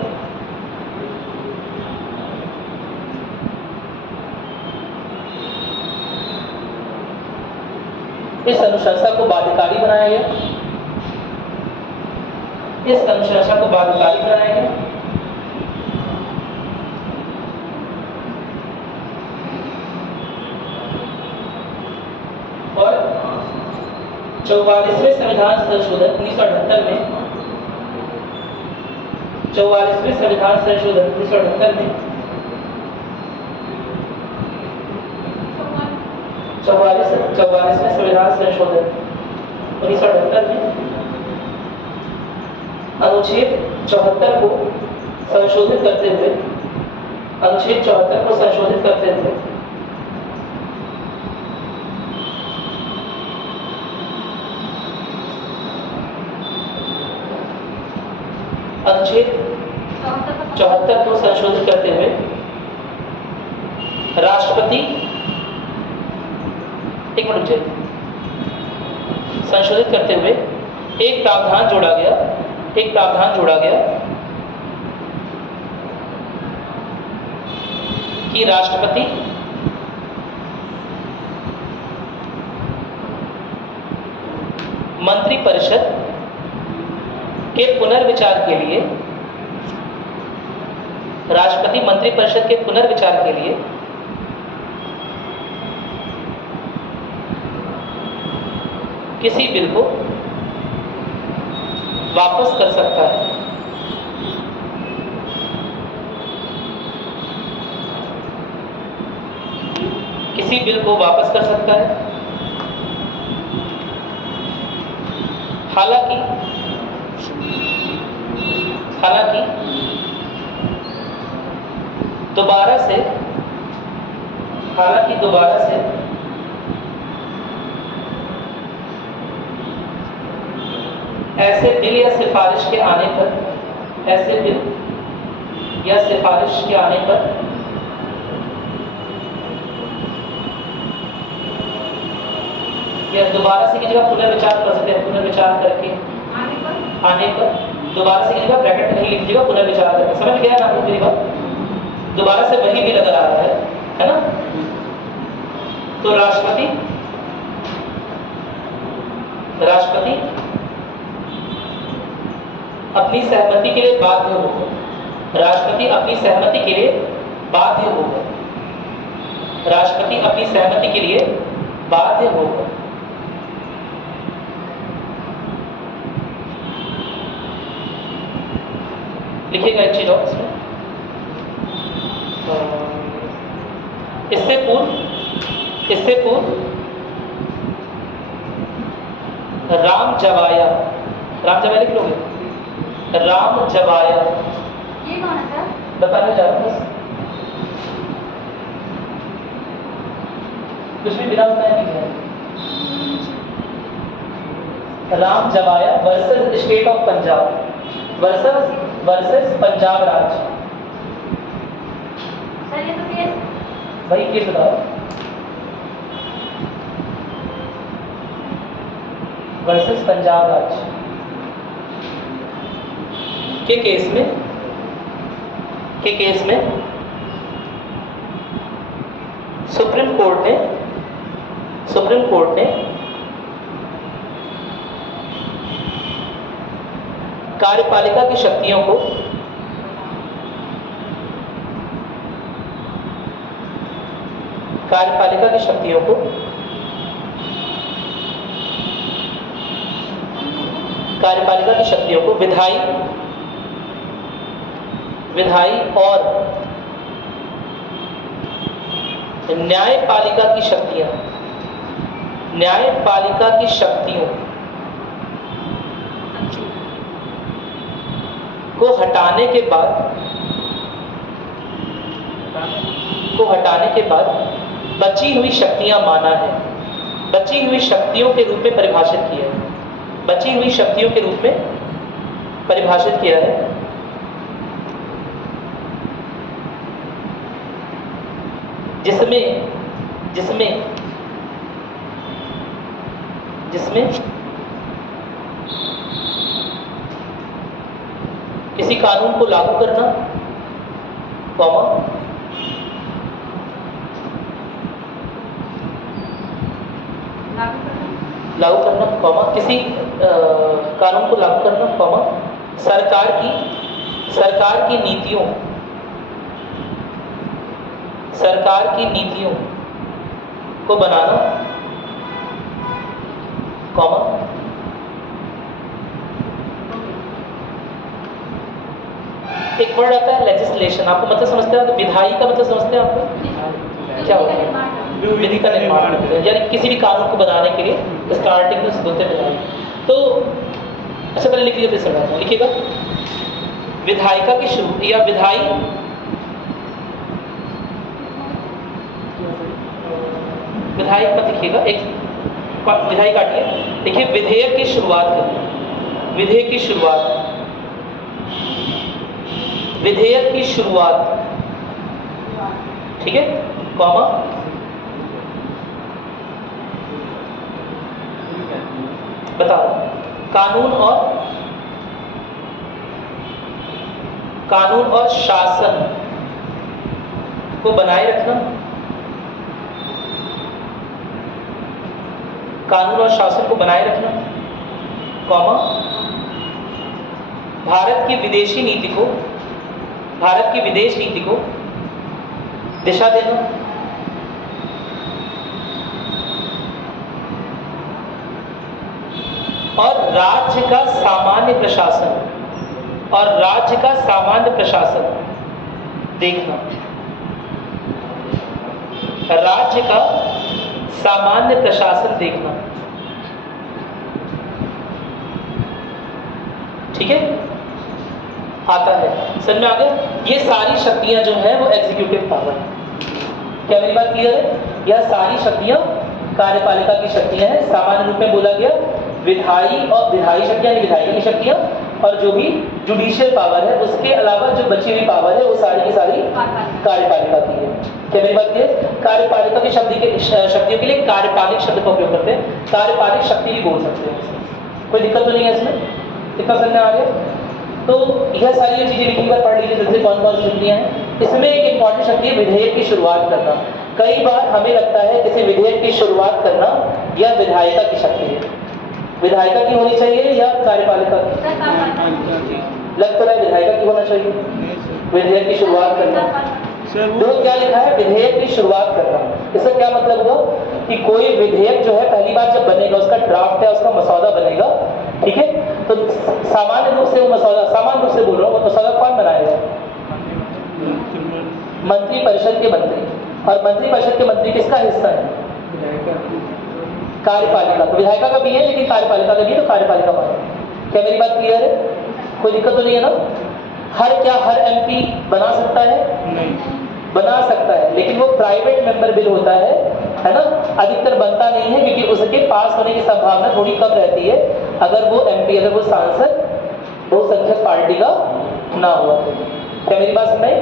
इस अनुशंसा को बाध्यकारी बनाया गया। इस अनुशंसा को बाध्यकारी बनाया गया। और 44वें संविधान संशोधन 1978 में 44वें संविधान संशोधन 1978 में 44वें संविधान संशोधन 1978 में अनुच्छेद 74 को संशोधित करते हुए राष्ट्रपति संशोधित करते हुए एक प्रावधान जोड़ा गया कि राष्ट्रपति मंत्रिपरिषद के पुनर्विचार के लिए किसी बिल को वापस कर सकता है। हालांकि दोबारा से ऐसे बिल या सिफारिश के आने पर या दोबारा से की जगह पुनर्विचार कर सकते हैं। पुनर्विचार करके आने पर दोबारा से की जगह ब्रैकेट नहीं लिख दीजिएगा, पुनर्विचार करके। समझ गया ना आपको मेरी बात? दोबारा से वही भी नजर आ रहा है ना? तो राष्ट्रपति अपनी सहमति के लिए बाध्य होगा। लिखिएगा एक चीज और इसमें। इससे पूर्व राम जवाया लिख लोगे? राम जवाया ये कौन है सर? बताने जा रहा हूँ। कुछ भी बिना बताए नहीं है। Ram Jawaya versus state of Punjab versus Punjab राज्य। सर ये तो केस वही केस बताओ। वर्सेस पंजाब राज्य के केस में सुप्रीम कोर्ट ने कार्यपालिका की शक्तियों को विधायी और न्यायपालिका की शक्तियों को हटाने के बाद बची हुई शक्तियां माना है। बची हुई शक्तियों के रूप में परिभाषित किया है। जिसमें जिसमें जिसमें किसी कानून को लागू करना, कॉमा, लागू करना, कॉमा, किसी कानून को लागू करना, कॉमा, सरकार की नीतियों को बनाना, कॉमा, एक वर्ड आता है लेजिस्लेशन, आपको मतलब समझते हैं? तो विधायी का मतलब समझते हैं आपको क्या होता है? विधि का निर्माण करते हैं, यानी किसी भी कानून को बनाने के लिए स्टार्टिंग में बोलते हैं विधायी। तो अच्छा पहले लिख लीजिए, फिर समझाता हूं। लिखिएगा, विधायिका की शुरू या विधायी विधायक मत लिखिएगा, एक विधायी काटिए, देखिए विधेयक की शुरुआत करना, विधेयक की शुरुआत, विधेयक की शुरुआत, ठीक है, कॉमा, बताओ, कानून और शासन को बनाए रखना, कानून और शासन को बनाए रखना, कॉमा, भारत की विदेश नीति को दिशा देना, और राज्य का सामान्य प्रशासन देखना, राज्य का सामान्य प्रशासन देखना, ठीक है, आता है, समझ में आ गया? ये सारी शक्तियां जो हैं वो एग्जीक्यूटिव पावर है। क्या मेरी बात क्लियर है? यह सारी शक्तियां कार्यपालिका की शक्तियां हैं। सामान्य रूप में बोला गया विधायी शक्तियां, विधायिका की शक्तियां, और जो भी जुडिशियल पावर है, उसके अलावा जो बची हुई पावर है वो सारी की सारी कार्यपालिका की है। क्या मेरी बात क्लियर? कार्यपालिका की शक्तियों के लिए कार्यपालिक शब्द का उपयोग करते हैं, कार्यपालिक शक्ति भी बोल सकते हैं। कोई दिक्कत तो नहीं है इसमें? इतना समझ में आ गया? तो यह सारी जो चीजें लिखी बार पढ़ लीजिए, जैसे कौन कौन सी शक्तियां हैं। इसमें एक इंपॉर्टेंट शक्ति है विधेयक की शुरुआत करना। कई बार हमें लगता है किसी विधेयक की शुरुआत करना यह विधायिका की शक्ति है। विधायिका की होनी चाहिए या कार्यपालिका की? लग तो रहा है विधायिका की होना चाहिए, विधेयक की शुरुआत करना। देखो क्या लिखा है, विधेयक की शुरुआत करना। इसका क्या मतलब हुआ कि कोई विधेयक जो है पहली बार जब बनेगा, उसका ड्राफ्ट है, उसका मसौदा बनेगा, ठीक है, तो सामान्य रूप से वो मसौदा, सामान्य रूप से बोल रहा हूँ, वो मसौदा कौन बनाएगा? मंत्रिपरिषद के मंत्री। और मंत्रिपरिषद के मंत्री किसका हिस्सा है? कार्यपालिका। तो विधायिका का भी है लेकिन कार्यपालिका का भी है, तो कार्यपालिका बना। क्या मेरी बात क्लियर है? कोई दिक्कत तो नहीं है ना? हर एमपी बना सकता है? नहीं, बना सकता है, लेकिन वो प्राइवेट मेंबर बिल होता है ना, अधिकतर बनता नहीं है, क्योंकि उसके पास होने की संभावना थोड़ी कम रहती है अगर वो एमपी, अगर वो सांसद बहुसंख्यक पार्टी का ना हुआ। क्या मेरी बात सुनाई?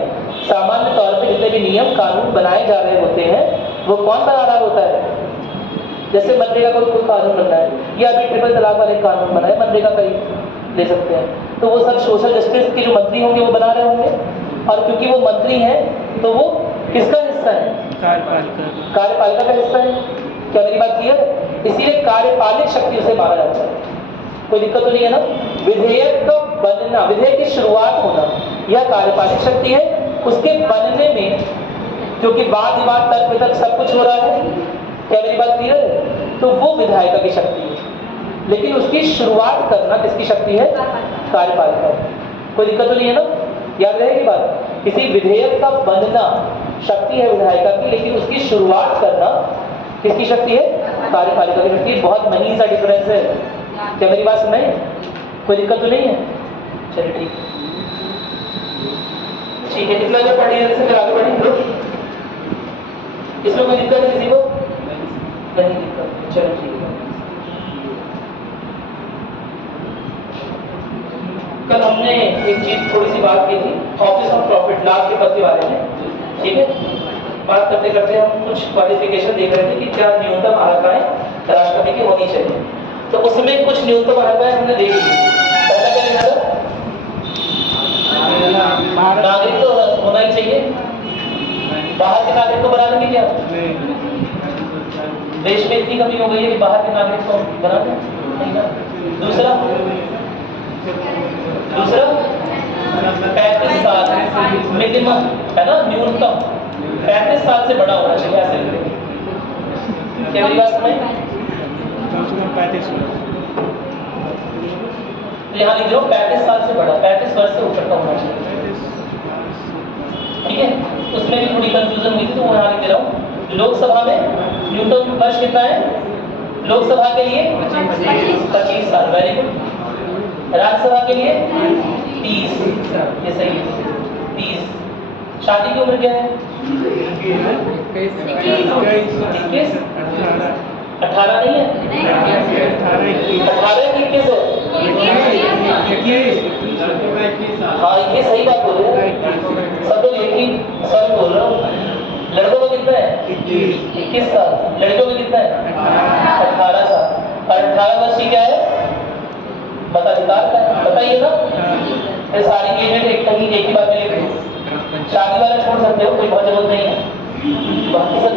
सामान्य तौर पे जितने भी नियम कानून बनाए जा रहे होते हैं वो कौन बना रहा होता है? जैसे मनरेगा का कोई कानून बनना है, या अभी ट्रिपल तलाक वाले कानून बना है, मनरेगा का ही ले सकते हैं, तो वो सब सोशल जस्टिस के जो मंत्री होंगे वो बना रहे होंगे, और क्योंकि वो मंत्री हैं तो वो किसका हिस्सा है? कार्यपालिका का हिस्सा है। क्या मेरी बात क्लियर है? इसीलिए कार्यपालिक शक्ति उसे माना जाता है। कोई दिक्कत तो नहीं है ना? विधेयक का बनना, विधेयक की शुरुआत होना, यह कार्यपालिक शक्ति है। उसके बनने में क्योंकि वाद विवाद तर्क वितर्क सब कुछ हो रहा है, क्या मेरी बात क्लियर है? तो वो विधायिका की शक्ति है, लेकिन उसकी शुरुआत करना किसकी शक्ति है? कार्यपालिका। कोई दिक्कत तो नहीं है ना? याद रहेगी बात, किसी विधेयक का बनना शक्ति है विधायिका की, लेकिन उसकी शुरुआत करना किसकी शक्ति है? कार्यपालिका की शक्ति। बहुत महीन सा डिफरेंस है। क्या मेरी बात सुनाई? कोई दिक्कत तो नहीं है? चलिए ठीक है, इतना जो पढ़ी है फिर आगे बढ़ेंगे। इसमें कोई दिक्कत है किसी को? नहीं दिक्कत, चलो ठीक है। कल हमने एक चीज थोड़ी सी बात की थी, ऑफिस ऑफ प्रॉफिट, लाभ के पद के बारे में, ठीक है। बात करते करते हम कुछ क्वालिफिकेशन देख रहे थे कि क्या न्यूनतम अर्हताएं राष्ट्रपति की होनी चाहिए। तो उसमें कुछ न्यूनतम अर्हताएं हमने देख ली। पहला क्या लिखा था? नागरिक तो होना ही चाहिए। बाहर के नागरिक को बना लेंगे क्या? देश में इतनी कमी हो गई है कि बाहर के नागरिक को बना दें? नहीं ना। दूसरा 35 साल मिनिमम है ना, न्यूनतम 35 साल से बड़ा होना चाहिए ऐसे। क्या मेरी बात समझ? कम से कम 35 यहाँ लिख लो 35 साल से बड़ा, 35 वर्ष से ऊपर का होना चाहिए। ठीक है, उसमें भी थोड़ी कंफ्यूजन हुई थी तो मैं यहाँ लिख दे रहा हूँ। लोकसभा में न्यूनतम वर्ष कितना है? लोकसभा के लिए 25 साल, वेरी गुड। राज्यसभा के लिए 30, ये सही है 30। शादी की उम्र क्या है? 21, 18 नहीं है? 18 की 21 है। हाँ ये सही बात बोल रहे हैं सब लोग, एक ही सॉरी बोल रहा हूँ। लड़कों को कितना है? 21 साल। लड़कियों को कितना है? 18 साल। और 18 वर्ष की क्या है? मताधिकार का है, बताइए ना। ये सारी चीजें एक ही बात में लिख रही। शादी वाला छोड़ सकते हो, कोई बहुत जरूरत नहीं है, बाकी सब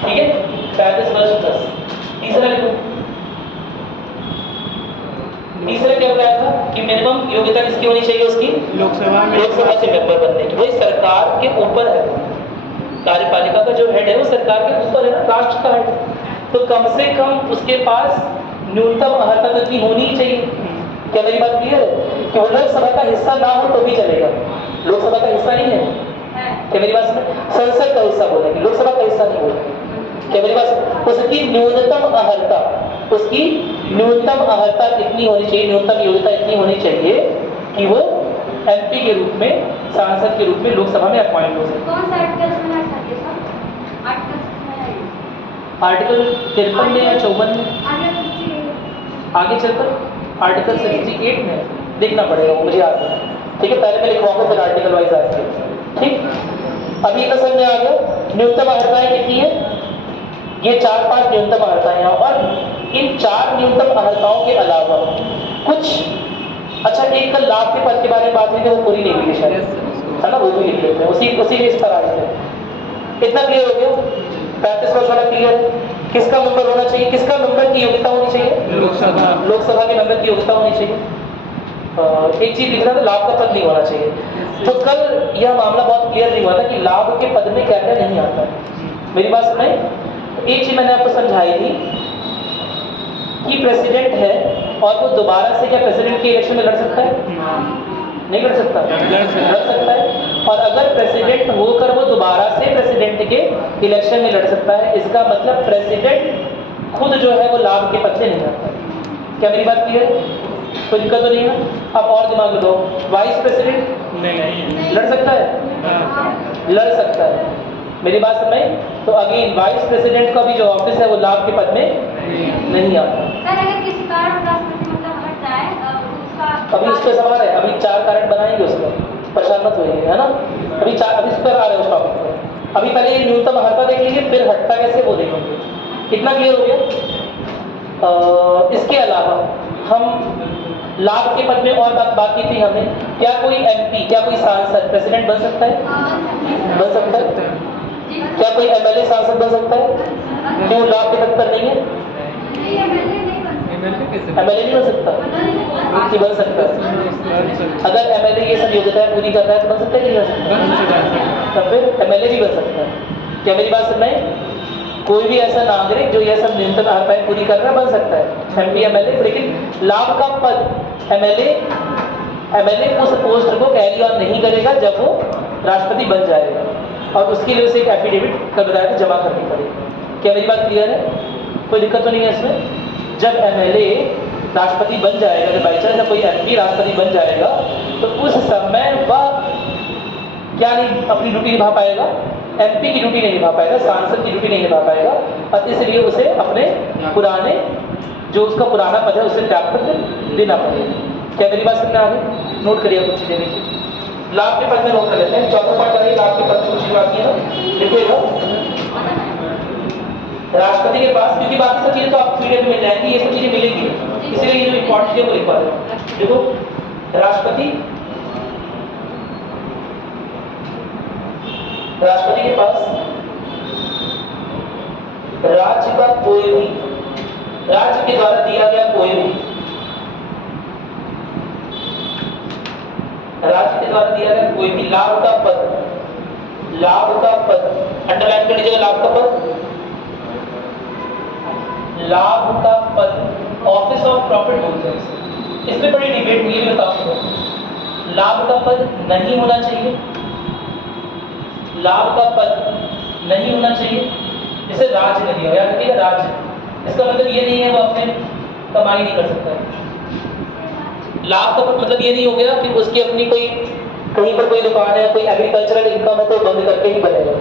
ठीक है। 35 वर्ष प्लस। तीसरा लिखो। तीसरा क्या बताया था कि मिनिमम योग्यता किसकी होनी चाहिए? उसकी लोकसभा से मेंबर बनने की। वही सरकार के ऊपर है, कार्यपालिका का जो हेड है वो सरकार के ऊपर है ना, राष्ट्र का हेड। तो कम से कम उसके पास न्यूनतम अर्हता तो इतनी होनी ही चाहिए। क्या मेरी बात क्लियर है? कि वो लोकसभा का हिस्सा ना हो तो भी चलेगा, लोकसभा का हिस्सा नहीं है। क्या मेरी बात समझ? संसद का हिस्सा बोलेंगे, लोकसभा का हिस्सा नहीं बोलेंगे। क्या मेरी बात? उसकी न्यूनतम अर्हता, उसकी न्यूनतम अर्हता कितनी होनी चाहिए? न्यूनतम योग्यता इतनी होनी चाहिए कि वो एमपी के रूप में, सांसद के रूप में लोकसभा में अपॉइंट हो सके। कौन सा आर्टिकल में लग सकते हैं सर? आर्टिकल 53 में या 54 में? आगे चलकर आर्टिकल 68 में देखना पड़ेगा, वो मुझे याद है। ठीक है, पहले मैं लिखवाऊंगा फिर आर्टिकल वाइज आएंगे। ठीक, अभी तो समझ में आ गया न्यूनतम अर्हताएं कितनी है। ये 4-5 न्यूनतम अर्हताएं हैं और इन 4 न्यूनतम अर्हताओं के अलावा कुछ, अच्छा एक कल लाभ के पद के बारे में बात हुई थी, वो पूरी नहीं हुई है शायद, है ना, वो भी लिख लेते हैं, उसी के इस पर आ रहे थे। इतना क्लियर हो गया? 35 वर्ष वाला क्लियर है? किसका नंबर होना चाहिए? किसका नंबर की योग्यता होनी चाहिए? लोकसभा के नंबर की योग्यता होनी चाहिए। एक चीज लिखना था, लाभ का पद नहीं होना चाहिए। तो कल यह मामला बहुत क्लियर नहीं हुआ था कि लाभ के पद में क्या क्या नहीं आता है। मेरी बात सुनाई? एक चीज मैंने आपको समझाई थी कि प्रेसिडेंट है और वो दोबारा से क्या प्रेसिडेंट के इलेक्शन में लड़ सकता है? नहीं लड़ सकता? लड़ सकता है। और अगर प्रेसिडेंट होकर वो दोबारा से प्रेसिडेंट के इलेक्शन में लड़ सकता है, इसका मतलब प्रेसिडेंट खुद जो है वो लाभ के पद से नहीं आता। क्या मेरी बात क्लियर है? कोई दिक्कत तो नहीं है? अब और दिमाग लगाओ, वाइस प्रेसिडेंट नहीं लड़ सकता है? लड़ सकता है। मेरी बात समझ? तो अगेन वाइस प्रेसिडेंट का भी जो ऑफिस है वो लाभ के पद में नहीं आता। सर अगर किसी कारण राष्ट्रपति मतलब हट जाए उसका अभी उस पर सवाल है, अभी 4 कारण बनाएंगे उसका, परेशान मत होइए, है ना। अभी इस पर आ रहे हैं उस टॉपिक पर। अभी पहले ये न्यूनतम अर्हता देख लीजिए, फिर हटता कैसे वो देखेंगे। कितना क्लियर हो गया? इसके अलावा हम लाभ के पद में और बात की थी हमने, क्या कोई एमपी, क्या कोई सांसद प्रेसिडेंट बन सकता है? बन सकता है। क्या कोई एमएलए सांसद बन सकता है? क्यों लाभ के पद पर नहीं है? एमएलए नहीं बन सकता? कि बन सकता है। अगर एमएलए ये सब योग्यताएं पूरी कर रहा है तो बन सकता है कि नहीं बन सकता? तब फिर एमएलए भी बन सकता है। क्या मेरी बात सुन रहे हैं? कोई भी ऐसा नागरिक जो ये सब न्यूनतम अर्हताएं पूरी कर रहा है बन सकता है, एमपी एमएलए। लेकिन लाभ का पद एमएलए उस पोस्ट को कैरी ऑन नहीं करेगा जब वो राष्ट्रपति बन जाएगा, और उसके लिए उसे एक एफिडेविट कल बताया जमा करनी पड़ेगी। क्या मेरी बात क्लियर है? कोई दिक्कत तो नहीं है इसमें? जब एमएलए राष्ट्रपति बन जाएगा, जब बाई चांस जब कोई एमपी राष्ट्रपति बन जाएगा तो उस समय वह क्या नहीं अपनी ड्यूटी निभा पाएगा? एमपी की ड्यूटी नहीं निभा पाएगा, सांसद की ड्यूटी नहीं निभा पाएगा, और इसलिए उसे अपने पुराने जो उसका पुराना पद है उसे त्याग कर देना पड़ेगा। क्या मेरी बात समझ में आ गई? नोट करिए कुछ चीजें नीचे। लाभ के पद में नोट कर लेते हैं। चौथा पॉइंट वाली लाभ के पद में कुछ बात नहीं है ना, लिखिएगा राष्ट्रपति के पास, क्योंकि बाकी सब चीजें तो आपको पीडीएफ में मिल जाएंगी, ये सब चीजें मिलेंगी, इसीलिए ये जो इंपॉर्टेंट है वो लिखवा दें। देखो राष्ट्रपति के पास राज्य का कोई भी, राज्य के द्वारा दिया गया कोई भी, राज्य के द्वारा दिया गया कोई भी लाभ का पद, अंडरलाइन कर लीजिएगा, लाभ का पद, ऑफिस ऑफ प्रॉफिट बोलते हैं। इसमें बड़ी डिबेट हुई है, मैं बताऊंगा। लाभ का पद नहीं होना चाहिए, लाभ का पद नहीं होना चाहिए, इसे राज्य नहीं होगा, याद रखिएगा राज्य। इसका मतलब ये नहीं है वो अपने कमाई नहीं कर सकता है। लाभ का मतलब ये नहीं हो गया कि उसकी अपनी कोई कहीं पर कोई दुकान है, कोई एग्रीकल्चरल इनकम है तो बंद करके ही बनेगा।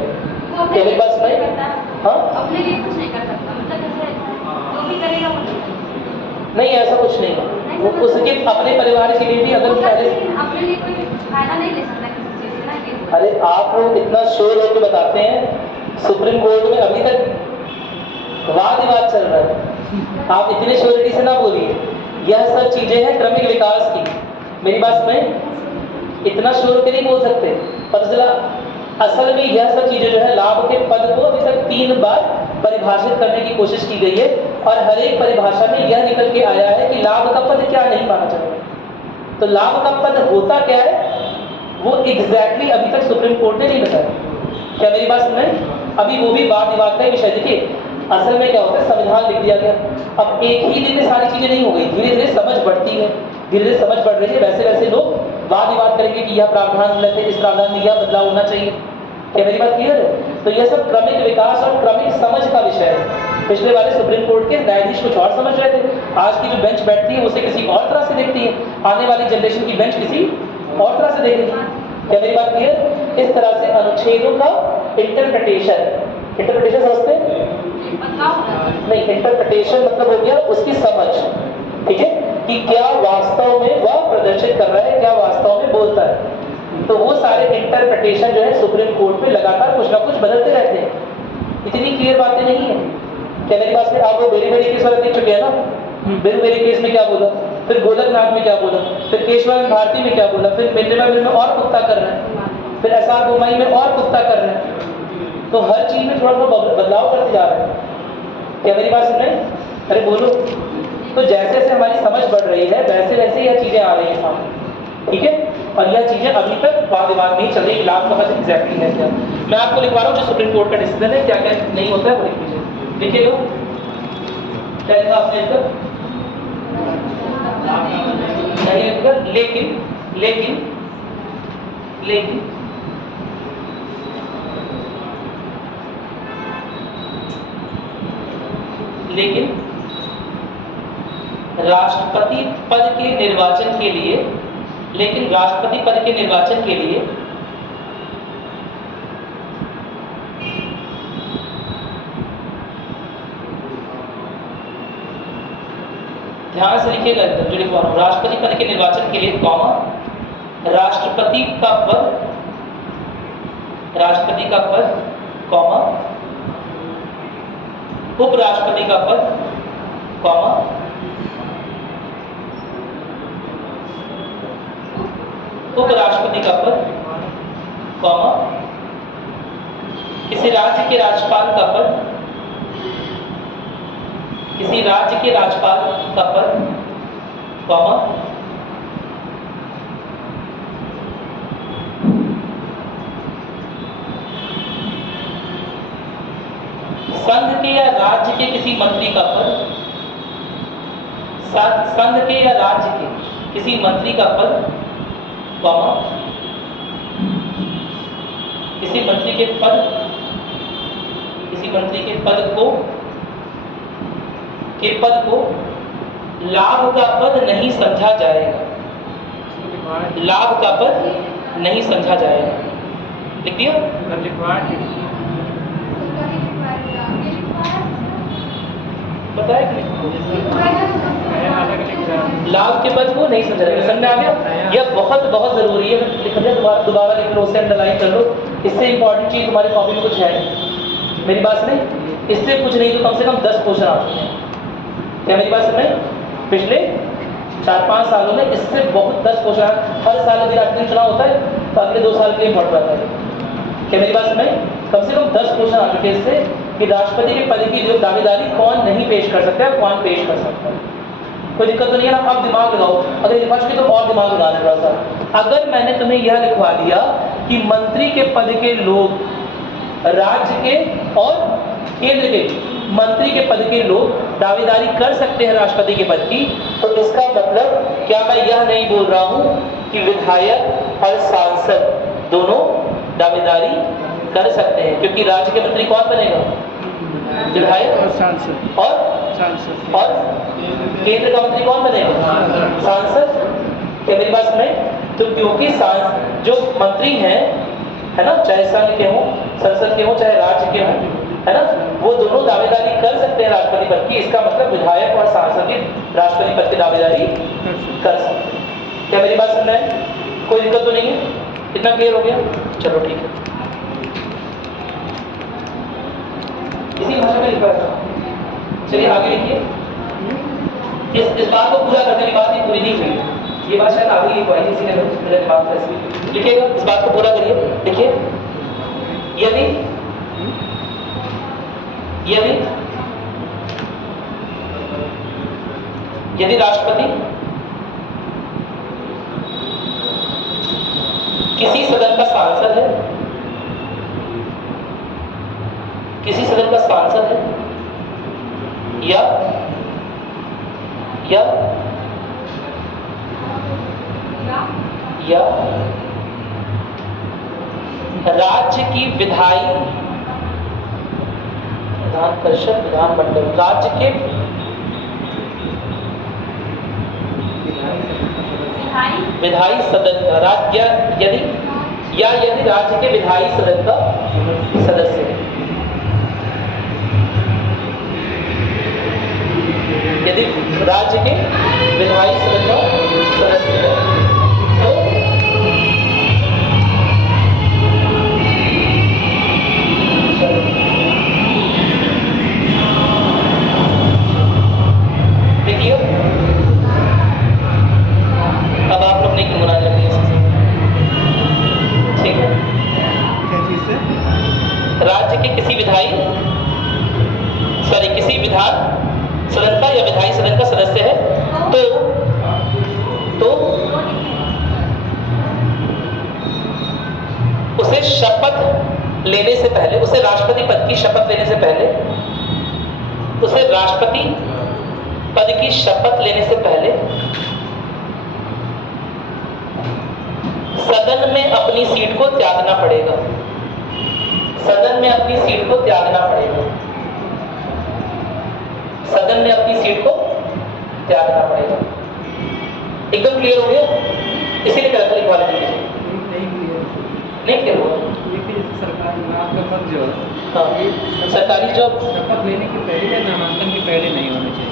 मेरे पास में हाँ अपने लिए कुछ नहीं कर सकता, मतलब जैसे जो भी करेगा वो नहीं, ऐसा कुछ नहीं है। वो उसके अपने परिवार के लिए भी अगर पहले अपने लिए कोई फायदा नहीं ले सकता किसी चीज से ना कि अरे आप लोग इतना शोर होकर बताते हैं, सुप्रीम कोर्ट में अभी तक वाद विवाद चल रहा है, आप इतने श्योरिटी से ना बोलिए। यह सब चीजें हैं क्रमिक विकास की, मेरी बात में इतना शोर के नहीं बोल सकते। पता चला असल में यह सब चीजें जो है लाभ के पद को अभी तक 3 बार परिभाषित करने की कोशिश की गई है और हर एक परिभाषा में यह निकल के आया है कि लाभ का पद क्या नहीं माना जाएगा। तो लाभ का पद होता क्या है वो एग्जैक्टली अभी तक सुप्रीम कोर्ट ने नहीं बताया। क्या मेरी बात सुन रहे हैं? अभी वो भी वाद विवाद का विषय। देखिए असल में क्या होता है, संविधान लिख दिया गया, अब एक ही दिन में सारी चीजें नहीं हो गई, धीरे धीरे समझ बढ़ती है, धीरे धीरे समझ बढ़ रही है, वैसे वैसे लोग वाद विवाद करेंगे कि यह प्रावधान गलत है, इस प्रावधान में यह बदलाव होना चाहिए। क्या मेरी बात क्लियर है? तो यह सब क्रमिक विकास और क्रमिक समझ का विषय है। पिछले वाले सुप्रीम कोर्ट के न्यायाधीश कुछ और समझ रहे थे, आज की जो बेंच बैठती है उसे किसी और तरह से देखती है, आने वाली जनरेशन की बेंच किसी और तरह से देखेगी। क्या मेरी बात क्लियर? इस तरह से अनुच्छेदों का इंटरप्रिटेशन समझते हैं? नहीं, इंटरप्रिटेशन मतलब हो गया उसकी समझ, ठीक है, कि क्या वास्तव में वह प्रदर्शित कर रहा है, क्या वास्तव में बोलता है। तो वो सारे इंटरप्रिटेशन जो है सुप्रीम कोर्ट में लगातार कुछ ना कुछ बदलते रहते हैं, इतनी क्लियर बातें नहीं है। क्या मेरी बात में आप वो बेरी बेरी केस वाला देख चुके हैं ना, बेरी बेरी केस में क्या बोला, फिर गोलकनाथ में क्या बोला, फिर केशवानंद भारती में क्या बोला, फिर मिल्लेमा मिल में और पुख्ता कर रहे हैं, फिर एसआर बोमाई में और पुख्ता कर रहे हैं। तो हर चीज में थोड़ा थोड़ा बदलाव करते जा रहे हैं। क्या मेरी बात सुन रहे हैं? अरे बोलो। तो जैसे जैसे हमारी समझ बढ़ रही है वैसे वैसे यह चीजें आ रही हैं सामने, ठीक है। और यह चीजें अभी तक वाद विवाद नहीं चल रही, लाभ का पद एग्जैक्टली है क्या। मैं आपको लिखवा रहा हूँ जो सुप्रीम कोर्ट का डिसीजन है, क्या क्या नहीं होता है वो लिख लीजिए। लिखिएगा क्या लिखा आपने इधर? नहीं लिखा, लेकिन लेकिन लेकिन लेकिन राष्ट्रपति पद के निर्वाचन के लिए, लेकिन राष्ट्रपति पद के निर्वाचन के लिए ध्यान से लिखिएगा एकदम जो लिखवा रहा हूं, राष्ट्रपति पद के निर्वाचन के लिए कॉमा राष्ट्रपति का पद कॉमा उपराष्ट्रपति का पद कॉमा उपराष्ट्रपति का पद कॉमा किसी राज्य के राज्यपाल का पद, किसी राज्य के राज्यपाल का पद कॉमा संघ के या राज्य के किसी मंत्री का पद, संघ के या राज्य के किसी मंत्री का पद कॉमा किसी मंत्री के पद को लाभ का पद नहीं समझा जाएगा, लाभ का पद नहीं समझा जाएगा। लिख दिया? बताया कि लाभ के पद को नहीं समझा जाएगा। समझ में आ गया? यह बहुत बहुत जरूरी है। लिख दिया, दोबारा लिख लो, उसे अंडरलाइन कर लो। इससे इंपॉर्टेंट चीज तुम्हारी कॉपी में कुछ है नहीं। मेरी बात सुने, इससे कुछ नहीं तो कम से कम 10 क्वेश्चन आ चुके हैं। क्या मेरी बात सुन रहे हैं? पिछले 4-5 सालों में इससे बहुत 10 क्वेश्चन हर साल यदि राष्ट्रपति चुनाव होता है तो अगले 2 साल के लिए इम्पोर्टेंट रहता है। क्या मेरी बात सुन रहे हैं? कम से कम 10 क्वेश्चन आ चुके हैं इससे कि राष्ट्रपति के पद की जो दावेदारी कौन नहीं पेश कर सकता है, कौन पेश कर सकता है। कोई दिक्कत तो नहीं है ना? आप दिमाग लगाओ, अगर लिखवा चुके तो और दिमाग लगा लें थोड़ा सा। अगर मैंने तुम्हें यह लिखवा दिया कि मंत्री के पद के लोग राज्य के और केंद्र के मंत्री के पद के लोग दावेदारी कर सकते हैं राष्ट्रपति के पद की, तो इसका मतलब क्या मैं यह नहीं बोल रहा हूं कि विधायक और सांसद दोनों दावेदारी कर सकते हैं? क्योंकि राज्य के मंत्री कौन बनेगा? विधायक और सांसद और केंद्र का मंत्री कौन बनेगा? सांसद। क्या मेरी बात सुने? तो क्योंकि जो मंत्री हैं, है ना, चाहे संघ के हों, संसद के हों, चाहे राज्य के हों, है ना, वो दोनों दावेदारी कर सकते हैं राष्ट्रपति पद की। इसका मतलब विधायक और सांसद भी राष्ट्रपति पद की दावेदारी कर सकते हैं। क्या मेरी बात सुन रहे हैं? कोई दिक्कत तो नहीं है? इतना क्लियर हो गया? चलो ठीक है। इसी भाषा में लिखा था। चलिए आगे लिखिए। इस बात को पूरा करने की बात ये पूरी नहीं हुई। ये बात शायद आगे लिखवाई थी, इसीलिए मेरे दिमाग में ऐसी लिखिएगा। इस बात को पूरा करिए। लिखिए, यदि राष्ट्रपति किसी सदन का सांसद है, या राज्य की विधायी विधान परिषद, विधानमंडल, राज्य के विधायी सदन का राज्य यदि राज्य के विधायी सदन का सदस्य है, यदि राज्य के विधायी सदन का सदस्य है तो देखिए, अब आप लोग नहीं गुना लगे ठीक है। क्या चीज से? राज्य के किसी विधान सदन का या विधायी सदन का सदस्य है तो उसे शपथ लेने से पहले, उसे राष्ट्रपति पद की शपथ लेने से पहले, उसे राष्ट्रपति पद की शपथ लेने से पहले सदन में अपनी सीट को त्यागना पड़ेगा। सदन में अपनी सीट को त्यागना पड़ेगा। सदन में अपनी सीट को त्यागना पड़ेगा। एकदम क्लियर हो गया? इसीलिए कहते हैं इक्वालिटी नहीं क्लियर हुआ। सरकारी जॉब शपथ लेने के पहले या नामांकन के पहले नहीं होने चाहिए?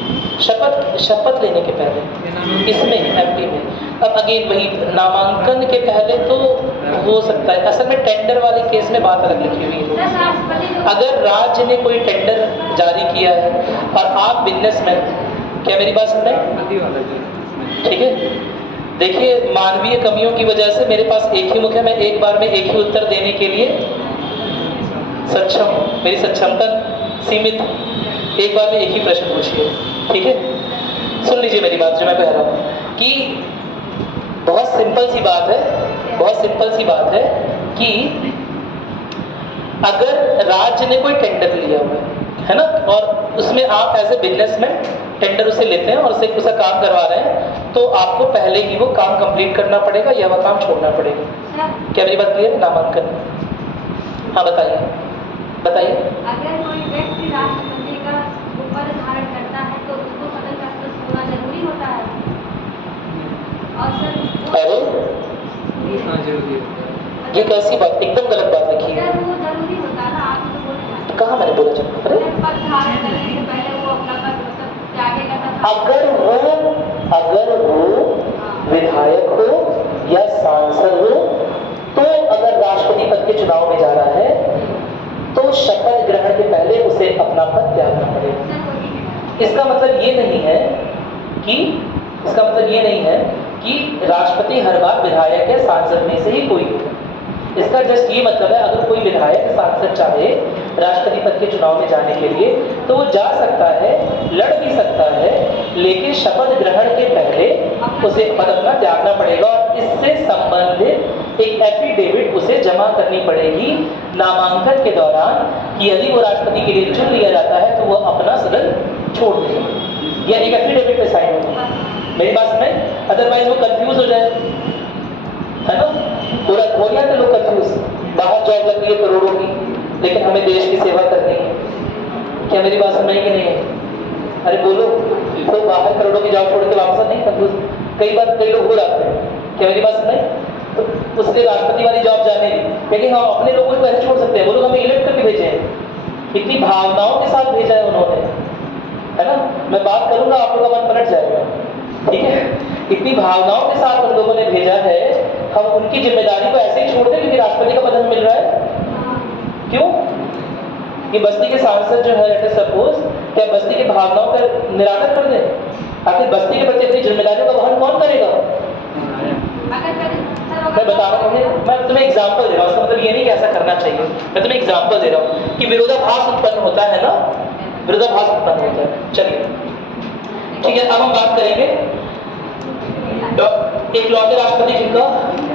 शपथ लेने के पहले, इसमें एमपी में। अब अगेन वही, नामांकन के पहले तो हो सकता है। असल में टेंडर वाले केस में बात अलग लिखी हुई है। अगर राज्य ने कोई टेंडर जारी किया है और आप बिजनेसमैन, क्या मेरी बात सुन रहे हैं? ठीक है। देखिए, मानवीय कमियों की वजह से मेरे पास एक ही मुख है, मैं एक बार में एक ही उत्तर देने के लिए सक्षम हूँ, मेरी सक्षमता सीमित। एक बार में एक ही प्रश्न पूछिए, ठीक है? सुन लीजिए मेरी बात जो मैं कह रहा हूँ कि बहुत सिंपल सी बात है कि अगर राज्य ने कोई टेंडर लिया हुआ है ना, और उसमें आप एज ए बिजनेसमैन टेंडर उसे लेते हैं और उसका काम करवा रहे हैं, तो आपको पहले ही वो काम कंप्लीट करना पड़ेगा या वह काम छोड़ना पड़ेगा। क्या मेरी बात क्लियर है? नामांकन। हाँ बताइए। अगर कोई व्यक्ति राष्ट्रपति का पद धारण करता है तो उसको सदन का सदस्य होना जरूरी होता है। और सर हाँ जरूरी है। ये कैसी बात? एकदम गलत बात लिखी है। वो जरूरी होता है ना, आप तो बोल रहे कहाँ मैंने बोला जब? अरे पद धारण करने से पहले वो अपना पद त्यागेगा। अगर वो विधायक हो या सांसद हो, तो अगर राष्ट्रपति पद के चुनाव में जा रहा है तो शपथ ग्रहण के पहले उसे अपना पद त्यागना पड़ेगा। इसका मतलब ये नहीं है कि राष्ट्रपति हर बार विधायक या सांसद में से ही कोई हो। इसका जस्ट ये मतलब है, अगर कोई विधायक सांसद चाहे राष्ट्रपति पद के चुनाव में जाने के लिए तो वो जा सकता है, लड़ भी सकता है, लेकिन शपथ ग्रहण के पहले उसे पद अपना त्यागना पड़ेगा और इससे संबंधित एक एफिडेविट उसे जमा करनी पड़ेगी नामांकन के दौरान कि यदि वो राष्ट्रपति के लिए चुन लिया जाता है तो वो अपना सदन छोड़ देगा। यह एक एफिडेविट पे साइन होगा। मेरी बात सुने, अदरवाइज वो कंफ्यूज हो जाए, है ना? पूरा हो गया तो लोग कंफ्यूज, बाहर जॉब लग रही है करोड़ों की, लेकिन हमें देश की सेवा करनी है। क्या मेरी बात समझ में कि नहीं है? अरे बोलो, तो बाहर करोड़ों की जॉब छोड़ के वापस नहीं कंफ्यूज? कई बार कई लोग हो जाते हैं। क्या मेरी बात समझ? तो उसके राष्ट्रपति वाली जॉब जाने दी, लेकिन हम अपने लोगों को पहले छोड़ सकते हैं। वो लोग हमें इलेक्ट करके भेजे हैं, इतनी भावनाओं के साथ भेजा है उन्होंने, है ना? मैं बात करूंगा आप लोगों का मन पलट जाएगा, ठीक है? इतनी भावनाओं के साथ उन लोगों ने भेजा है, हम उनकी जिम्मेदारी को ऐसे ही छोड़ दें क्योंकि राष्ट्रपति का पद हमें मिल रहा है? क्यों? कि बस्ती के सांसद जो है, लेट अस सपोज, क्या बस्ती की भावनाओं का निराकरण कर दें? आखिर बस्ती के प्रति अपनी जिम्मेदारियों का वहन कौन करेगा? मैं बता रहा हूँ, मैं तुम्हें एग्जाम्पल दे रहा हूँ। उसका मतलब ये नहीं कि ऐसा करना चाहिए, मैं तुम्हें एग्जाम्पल दे रहा हूँ कि विरोधाभास उत्पन्न होता है ना, विरोधाभास उत्पन्न होता है। चलिए ठीक है, अब हम बात करेंगे एक लौटे राष्ट्रपति जिनका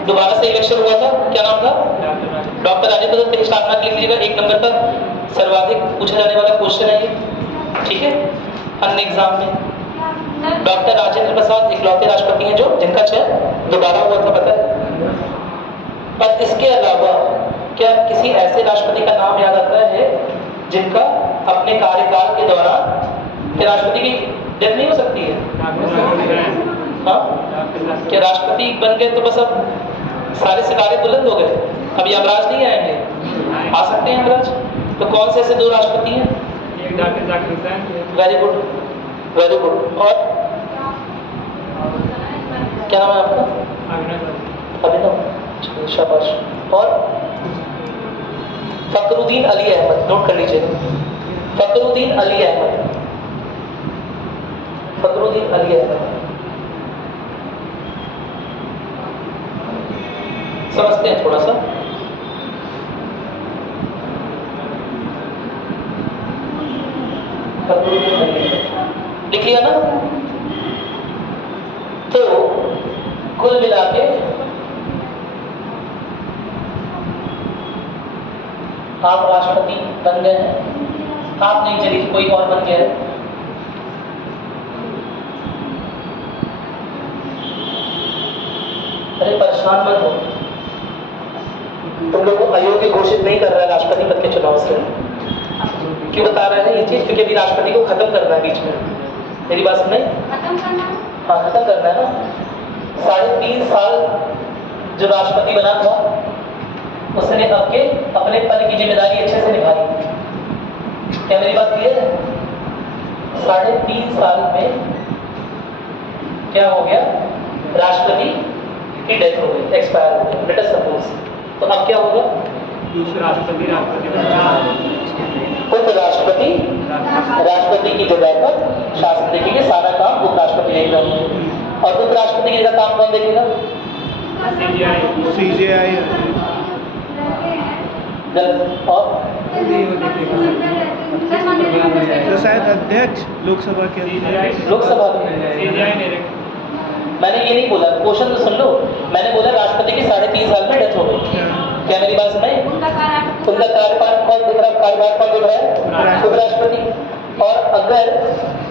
दोबारा से इलेक्शन हुआ था, क्या नाम था? डॉक्टर राजेंद्र प्रसाद। मेरी स्टार्ट मार्क लिख लीजिएगा, 1 नंबर का सर्वाधिक पूछा जाने वाला क्वेश्चन है ये, ठीक है? अन्य एग्जाम में डॉक्टर राजेंद्र प्रसाद इकलौते राष्ट्रपति हैं जो जिनका चयन दोबारा हुआ था, पता है? पर इसके अलावा क्या किसी ऐसे राष्ट्रपति का नाम याद आता है जिनका अपने कार्यकाल के दौरान क्या राष्ट्रपति की डेथ नहीं हो सकती है? हाँ, क्या राष्ट्रपति बन गए तो बस अब सारे सितारे बुलंद हो गए, अब यमराज नहीं आएंगे? आ सकते हैं यमराज। तो कौन से ऐसे 2 राष्ट्रपति हैं? Very good, very good. और क्या नाम है आपका? अभिनव, शाबाश। और फखरुद्दीन अली अहमद, नोट कर लीजिए, फखरुद्दीन अली अहमद, फखरुद्दीन अली अहमद। समझते हैं थोड़ा सा। लिख लिया ना? तो कुल मिला के आप राष्ट्रपति बन गए हैं। आप नहीं, चलिए कोई और बन गया है। अरे परेशान मत हो, तुम लोग को अयोग्य घोषित नहीं कर रहा है राष्ट्रपति पद के चुनाव से। क्यों बता रहे हैं ये चीज? क्योंकि अभी राष्ट्रपति को खत्म करना है बीच में। मेरी बात सुन, खत्म करना है? हाँ, खत्म करना है ना। 3.5 साल जो राष्ट्रपति बना था उसने अपने पद की जिम्मेदारी अच्छे से निभाई। क्या मेरी बात क्लियर है? 3.5 साल में क्या हो गया? राष्ट्रपति की डेथ हो गई, एक्सपायर हो गई, लेट अस सपोज। तो अब क्या होगा? दूसरा राष्ट्रपति राष्ट्रपति की जगह पर शासन देखेंगे, सारा काम उपराष्ट्रपति देखेगा। और उपराष्ट्रपति की जगह काम कौन देखेगा? CJI। और तो शायद अध्यक्ष लोकसभा के लोकसभा में मैंने ये नहीं बोला, क्वेश्चन तो सुन लो। मैंने बोला राष्ट्रपति की 3.5 साल में डेथ हो गई। क्या मेरी बात सुनाई? उनका कार्यकाल कौन देख रहा है? कार्यभार कौन देख रहा है? उपराष्ट्रपति। और अगर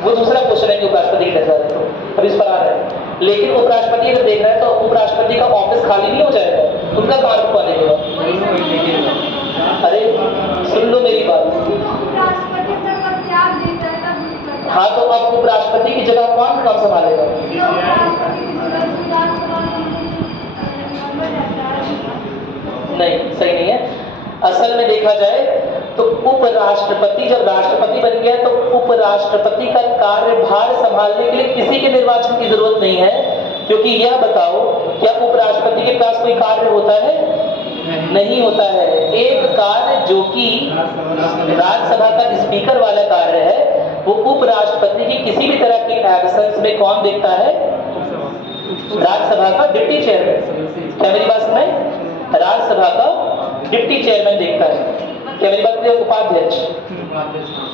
वो दूसरा क्वेश्चन है कि उपराष्ट्रपति की डेथ हो तो अब इस पर आ रहा है, लेकिन उपराष्ट्रपति अगर देख रहा है तो उपराष्ट्रपति का ऑफिस खाली नहीं हो जाएगा, उनका कार्य कौन देखेगा? अरे सुन लो मेरी बात। हाँ, तो अब उपराष्ट्रपति की जगह कौन काम संभालेगा? नहीं, सही नहीं है। असल में देखा जाए तो उपराष्ट्रपति जब राष्ट्रपति बन गया तो उपराष्ट्रपति का कार्यभार संभालने के लिए किसी के निर्वाचन की जरूरत नहीं है, क्योंकि यह बताओ क्या उपराष्ट्रपति के पास कोई कार्य होता है? नहीं होता है। एक कार्य जो कि राज्यसभा का स्पीकर वाला कार्य है वो उपराष्ट्रपति की किसी भी तरह की एब्सेंस में कौन देखता है? राज्यसभा का डिप्टी चेयरमैन। क्या मेरी बात सुनाई? राज्यसभा का डिप्टी चेयरमैन देखता है। क्या मेरी बात क्लियर? उपाध्यक्ष।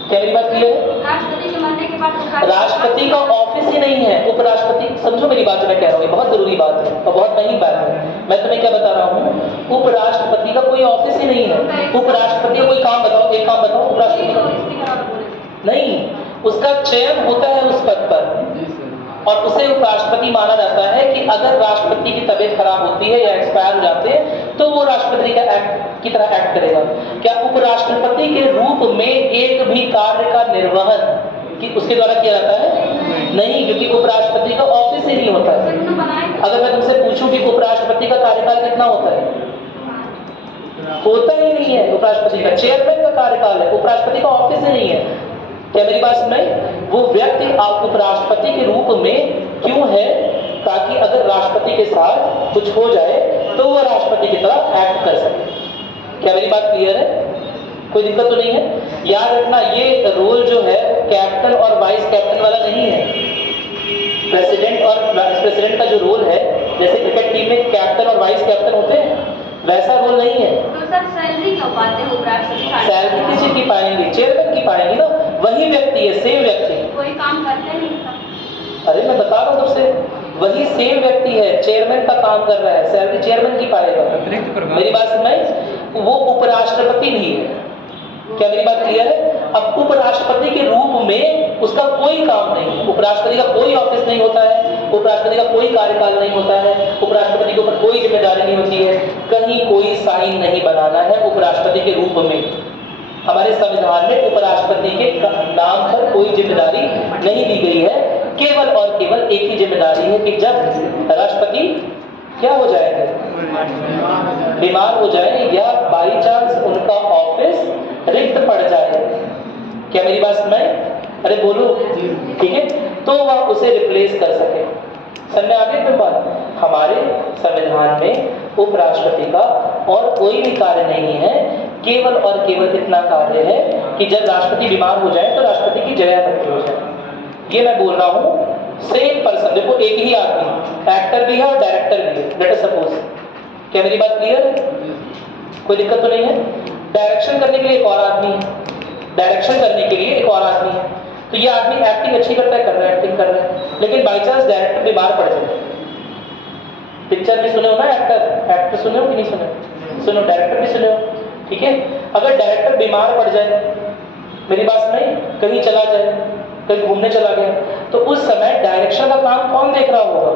क्या मेरी बात क्लियर? राष्ट्रपति के मरने के बाद राष्ट्रपति का ऑफिस ही नहीं है। उपराष्ट्रपति, समझो मेरी बात जो मैं कह रहा हूँ, बहुत जरूरी बात है और बहुत महीन बात है। मैं तुम्हें क्या बता रहा हूँ, उपराष्ट्रपति का कोई ऑफिस ही नहीं है। उपराष्ट्रपति का कोई काम बताओ, एक काम बताओ। उपराष्ट्रपति का नहीं, उसका चयन होता है उस पद पर और उसे उपराष्ट्रपति माना जाता है कि अगर राष्ट्रपति की तबीयत खराब होती है या एक्सपायर हो जाते हैं तो वो राष्ट्रपति का एक्ट की तरह एक्ट करेगा। क्या उपराष्ट्रपति के रूप में एक भी कार्य का निर्वहन कि उसके द्वारा किया जाता है? नहीं, क्योंकि उपराष्ट्रपति का ऑफिस ही नहीं होता है। अगर मैं तुमसे पूछूं कि उपराष्ट्रपति का कार्यकाल कितना होता है? होता ही नहीं है। उपराष्ट्रपति का चेयरमैन का कार्यकाल है, उपराष्ट्रपति का ऑफिस ही नहीं है। क्या मेरी बात सुनाई? वो व्यक्ति उपराष्ट्रपति के रूप में क्यों है? ताकि अगर राष्ट्रपति के साथ कुछ हो जाए तो वो राष्ट्रपति की तरह एक्ट कर सके। क्या मेरी बात क्लियर है? कोई दिक्कत तो नहीं है? याद रखना, ये रोल जो है कैप्टन और वाइस कैप्टन वाला नहीं है। प्रेसिडेंट और वाइस प्रेसिडेंट का जो रोल है, जैसे क्रिकेट टीम में कैप्टन और वाइस कैप्टन होते हैं, वैसा रोल नहीं है। तो सर सैलरी क्यों पाते हैं उपराष्ट्रपति? सैलरी किसी की पाएंगे? चेयरमैन की पाएंगे ना। वही व्यक्ति है, सेम व्यक्ति। कोई काम करते नहीं सर। अरे मैं बता रहा हूँ तुमसे, वही सेम व्यक्ति है, चेयरमैन का काम कर रहा है, सैलरी चेयरमैन की पाएगा। मेरी बात सुनाई? वो उपराष्ट्रपति भी है। क्या मेरी बात क्लियर है? अब उपराष्ट्रपति के रूप में उसका कोई काम नहीं है। उपराष्ट्रपति का कोई ऑफिस नहीं होता है, उपराष्ट्रपति का कोई कार्यकाल नहीं होता है, उपराष्ट्रपति के ऊपर कोई जिम्मेदारी नहीं होती है, कहीं कोई साइन नहीं बनाना है उपराष्ट्रपति के रूप में। हमारे संविधान में उपराष्ट्रपति के नाम पर कोई जिम्मेदारी नहीं दी गई है। केवल और केवल एक ही जिम्मेदारी है कि जब राष्ट्रपति क्या हो जाएंगे, बीमार हो जाए या बाई चांस उनका ऑफिस रिक्त पड़ जाए। क्या मेरी बात सुनाई? अरे बोलो, ठीक है, तो वह उसे रिप्लेस कर सके। समझ में आ गई तुम बात? हमारे संविधान में उपराष्ट्रपति का और कोई भी कार्य नहीं है, केवल और केवल इतना कार्य है कि जब राष्ट्रपति बीमार हो जाए तो राष्ट्रपति की जयावृत्ति हो जाए। ये मैं बोल रहा हूँ सेम पर्सन, देखो एक ही आदमी, एक्टर भी है और डायरेक्टर भी है, लेट अस सपोज। क्या मेरी बात क्लियर है? कोई दिक्कत तो नहीं है? डायरेक्शन करने के लिए एक और आदमी है, डायरेक्शन करने के लिए एक और आदमी है। तो ये आदमी एक्टिंग अच्छी करता है, कर रहा है, एक्टिंग कर रहा है, लेकिन बाई चांस डायरेक्टर बीमार पड़ जाए। पिक्चर भी सुने हो ना, एक्टर सुने हो कि नहीं सुने? सुनो, डायरेक्टर भी सुने हो, ठीक है। अगर डायरेक्टर बीमार पड़ जाए, मेरी बात सुनाई, कहीं चला जाए, कहीं घूमने चला गया, तो उस समय डायरेक्शन का काम कौन देख रहा होगा?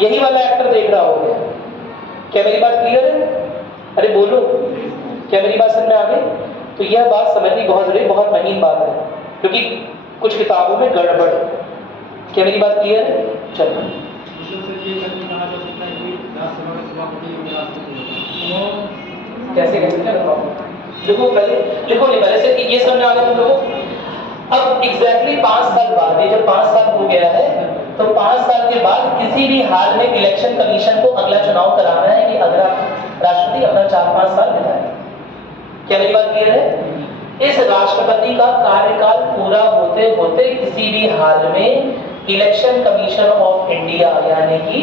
यही वाला एक्टर देख रहा होगा। क्या मेरी बात क्लियर है? अरे बोलो, क्या मेरी बात समझ में आ गई? तो यह बात समझनी बहुत जरूरी, बहुत महीन बात है, क्योंकि कुछ किताबों में गड़बड़। क्या मेरी बात क्लियर है? चलो, कैसे देखो, पहले लिखो, नहीं पहले से ये समझ आ गया तुम लोगों? अब एग्जैक्टली 5 साल बाद, ये जब 5 साल हो गया है, तो 5 साल के बाद किसी भी हाल में इलेक्शन कमीशन को अगला चुनाव कराना है कि अगला राष्ट्रपति अपना 4-5 साल बिताए। क्या मेरी बात क्लियर है? इस राष्ट्रपति का कार्यकाल पूरा होते होते किसी भी हाल में इलेक्शन कमीशन ऑफ इंडिया, यानी कि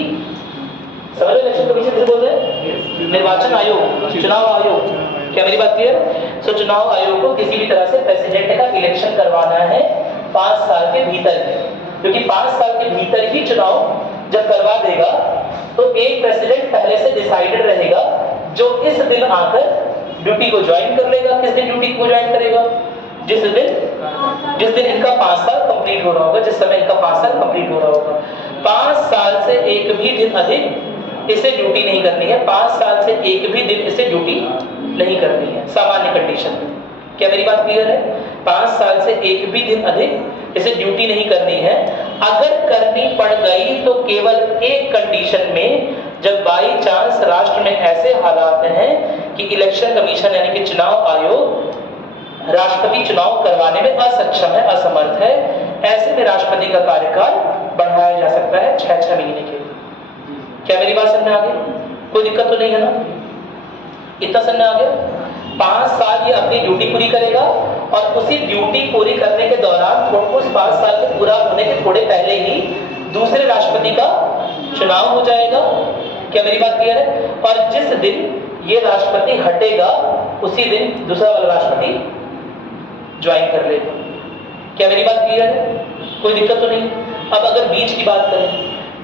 समझ लो, इलेक्शन कमीशन किसे बोलते हैं? निर्वाचन आयोग, चुनाव आयोग। क्या मेरी बात क्लियर? सो चुनाव आयोग को किसी भी तरह से प्रेसिडेंट का इलेक्शन करवाना है 5 साल के भीतर, क्योंकि 5 साल के भीतर ही चुनाव जब करवा देगा तो एक प्रेसिडेंट पहले से डिसाइडेड रहेगा, जो इस दिन आकर ड्यूटी को ज्वाइन कर लेगा। किस दिन ड्यूटी को ज्वाइन करेगा? जिस दिन इनका 5 साल कंप्लीट हो रहा होगा, जिस समय इनका 5 साल कंप्लीट हो रहा होगा। 5 साल से एक भी दिन अधिक इसे ड्यूटी नहीं करनी है, 5 साल से एक भी दिन इसे ड्यूटी नहीं करनी है सामान्य कंडीशन में। क्या मेरी बात क्लियर है? 5 साल से एक भी दिन अधिक इसे ड्यूटी नहीं करनी है। अगर करनी पड़ गई तो केवल एक कंडीशन में, जब बाई चांस राष्ट्र में ऐसे हालात हैं कि इलेक्शन कमीशन यानी कि चुनाव आयोग राष्ट्रपति चुनाव करवाने में असक्षम है, असमर्थ है, ऐसे में राष्ट्रपति का कार्यकाल बढ़ाया जा सकता है 6-6 महीने के लिए। क्या मेरी बात समझ में आ गई? कोई दिक्कत तो नहीं है ना? इतना समझ में आ गया? 5 साल ये अपनी ड्यूटी पूरी करेगा और उसी ड्यूटी पूरी करने के दौरान उस 5 साल के पूरा होने के थोड़े पहले ही दूसरे राष्ट्रपति का चुनाव हो जाएगा। क्या मेरी बात क्लियर है? और जिस दिन ये राष्ट्रपति हटेगा उसी दिन दूसरा वाला राष्ट्रपति ज्वाइन कर लेगा। क्या मेरी बात क्लियर है? कोई दिक्कत तो नहीं? अब अगर बीच की बात करें,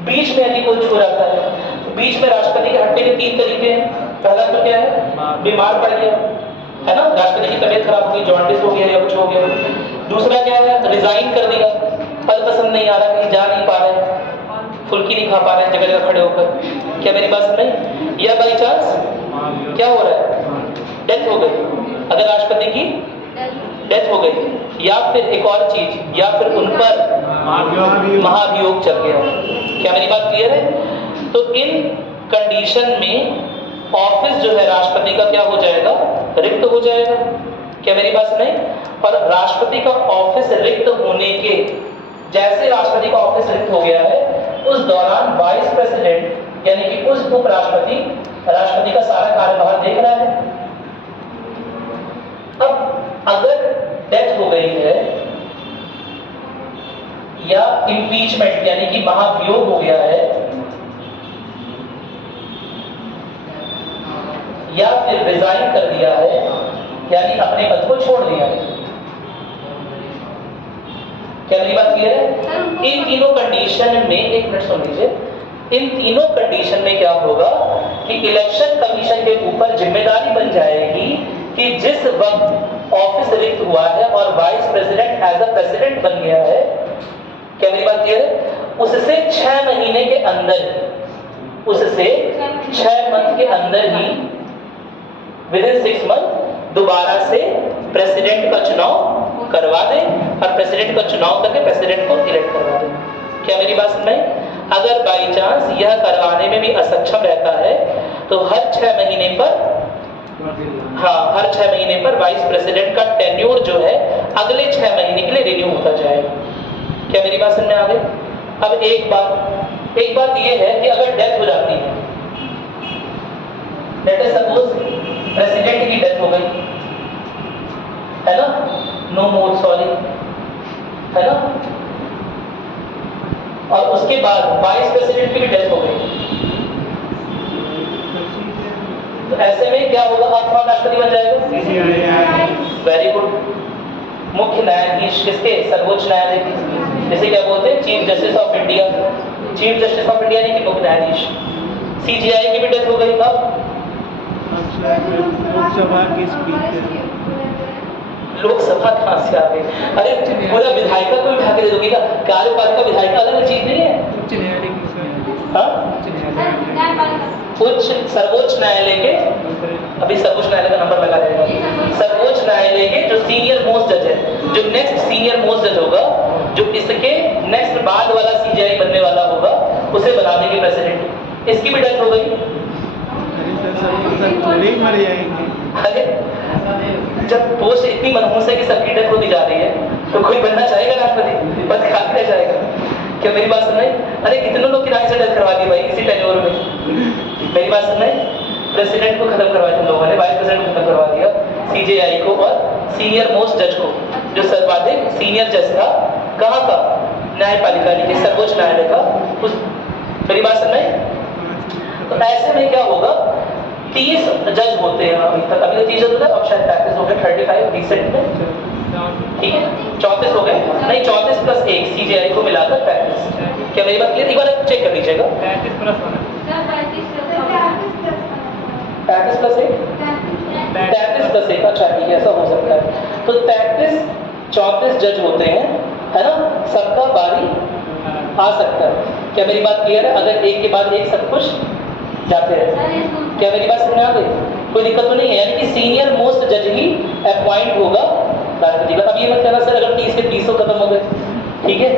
बीच में यदि कोई छो रहता है, बीच में राष्ट्रपति के हटने के 3 तरीके हैं। पहला तो क्या है? बीमार पड़ गया है ना, राष्ट्रपति की तबीयत खराब हो गई, जॉन्डिस हो गया या कुछ हो गया। दूसरा क्या है? रिजाइन कर दिया, पद पसंद नहीं आ रहा, कहीं जा नहीं पा रहे, फुल्की नहीं खा पा रहे हैं जगह जगह खड़े होकर। क्या मेरी बात समझ में? या बाई चांस क्या हो रहा है? डेथ हो गई, अगर राष्ट्रपति की डेथ हो गई, या फिर एक और चीज, या फिर उन पर महाभियोग चल गया। क्या मेरी बात क्लियर है? तो इन कंडीशन में ऑफिस जो है राष्ट्रपति का क्या हो जाएगा? रिक्त हो जाएगा। क्या मेरी बात सुनाई? और राष्ट्रपति का ऑफिस रिक्त होने के जैसे राष्ट्रपति का ऑफिस रिक्त हो गया है, उस दौरान वाइस प्रेसिडेंट यानी कि उस उपराष्ट्रपति राष्ट्रपति का सारा कार्यभार देख रहा है। अब अगर डेथ हो गई है या इम्पीचमेंट यानी कि महाभियोग हो गया है, या फिर रिजाइन कर दिया है यानी अपने पद को छोड़ दिया है। क्या मेरी बात क्लियर है? इन तीनों कंडीशन में, एक मिनट सुन लीजिए, इन तीनों कंडीशन में क्या होगा कि इलेक्शन कमीशन के ऊपर जिम्मेदारी बन जाएगी कि जिस वक्त ऑफिस रिक्त हुआ है और vice president as a president बन गया है, क्या मेरी बात क्लियर है, उससे 6 महीने के अंदर, उससे 6 मंथ के अंदर ही, विद इन 6 मंथ दोबारा से प्रेसिडेंट का चुनाव करवा दें और प्रेसिडेंट का चुनाव करके प्रेसिडेंट को इलेक्ट करवा दें। क्या मेरी बात समझ में? अगर बाई चांस यह करवाने में भी असक्षम रहता है तो हर 6 महीने पर, हर 6 महीने पर वाइस प्रेसिडेंट का टेन्योर जो है अगले 6 महीने के लिए रिन्यू होता जाएगा। क्या मेरी बात समझ में आ गई? अब एक बात यह है कि अगर डेथ हो जाती है, लेट अस सपोज प्रेसिडेंट की डेथ हो गई है ना, नो मोर, सॉरी, है ना, और उसके बाद वाइस प्रेसिडेंट की भी डेथ हो गई, तो ऐसे में क्या होगा? आप कौन राष्ट्रपति बन जाएगा? Very good. मुख्य न्यायाधीश किसके? सर्वोच्च न्यायालय की, जिसे क्या बोलते हैं? Chief justice of India. Chief justice of India नहीं कि मुख्य न्यायाधीश। CJI की भी डेथ हो गई। अब लोकसभा के स्पीकर, लोकसभा कहां से आ गई? अरे पूरा विधायिका को उठा के दे दोगे क्या? कार्यपालिका विधायिका अलग चीज नहीं है। उच्च न्यायालय की, उच्च सर्वोच्च न्यायालय के, अभी सर्वोच्च न्यायालय का नंबर लगा रहेगा, सर्वोच्च न्यायालय के जो सीनियर मोस्ट जज है, जो नेक्स्ट सीनियर मोस्ट जज होगा, जो इसके नेक्स्ट बाद वाला CJI बनने वाला होगा, उसे बना देंगे प्रेसिडेंट। इसकी भी डेथ हो गई। मर जाएंगे। अरे जब पोस्ट इतनी मनहूस है कि सबकी डेथ होती जा रही है तो कोई बनना चाहेगा राष्ट्रपति? पद खाली रह जाएगा। क्या मेरी बात सुन रहे? अरे कितने लोग किराए से डेथ करवा दी भाई इसी टेन्योर में। मेरी बात सुन रहे? प्रेसिडेंट को खत्म करवा दिया लोगों ने, वाइस प्रेसिडेंट को खत्म करवा दिया, CJI को और सीनियर मोस्ट जज को, जो सर्वाधिक सीनियर जज था, कहाँ का? न्यायपालिका यानी कि सर्वोच्च न्यायालय का। उस मेरी बात सुन रहे? तो ऐसे में क्या होगा? 30 जज होते हैं अभी तक, अभी तो 30 जज होते हैं, अब शायद 35 हो गए, 35 रिसेंट में, ठीक है, 34 हो गए, नहीं 34 प्लस 1 CJI को मिलाकर 35। क्या मेरी बात क्लियर? एक बार चेक कर लीजिएगा। 35 प्लस 1, 35 प्लस 1, 33 प्लस 1, अच्छा ठीक है, ऐसा हो सकता है। तो 34 जज होते हैं, है ना, सबका बारी आ सकता है। क्या मेरी बात क्लियर है? अगर एक के बाद एक सब कुछ जाते हैं। क्या मेरी बात समझ में आ गई? कोई दिक्कत तो नहीं है? यानी कि सीनियर मोस्ट जज ही अपॉइंट होगा राष्ट्रपति का। अब ये मत कहना सर अगर 30 के 30 खत्म हो गए, ठीक है,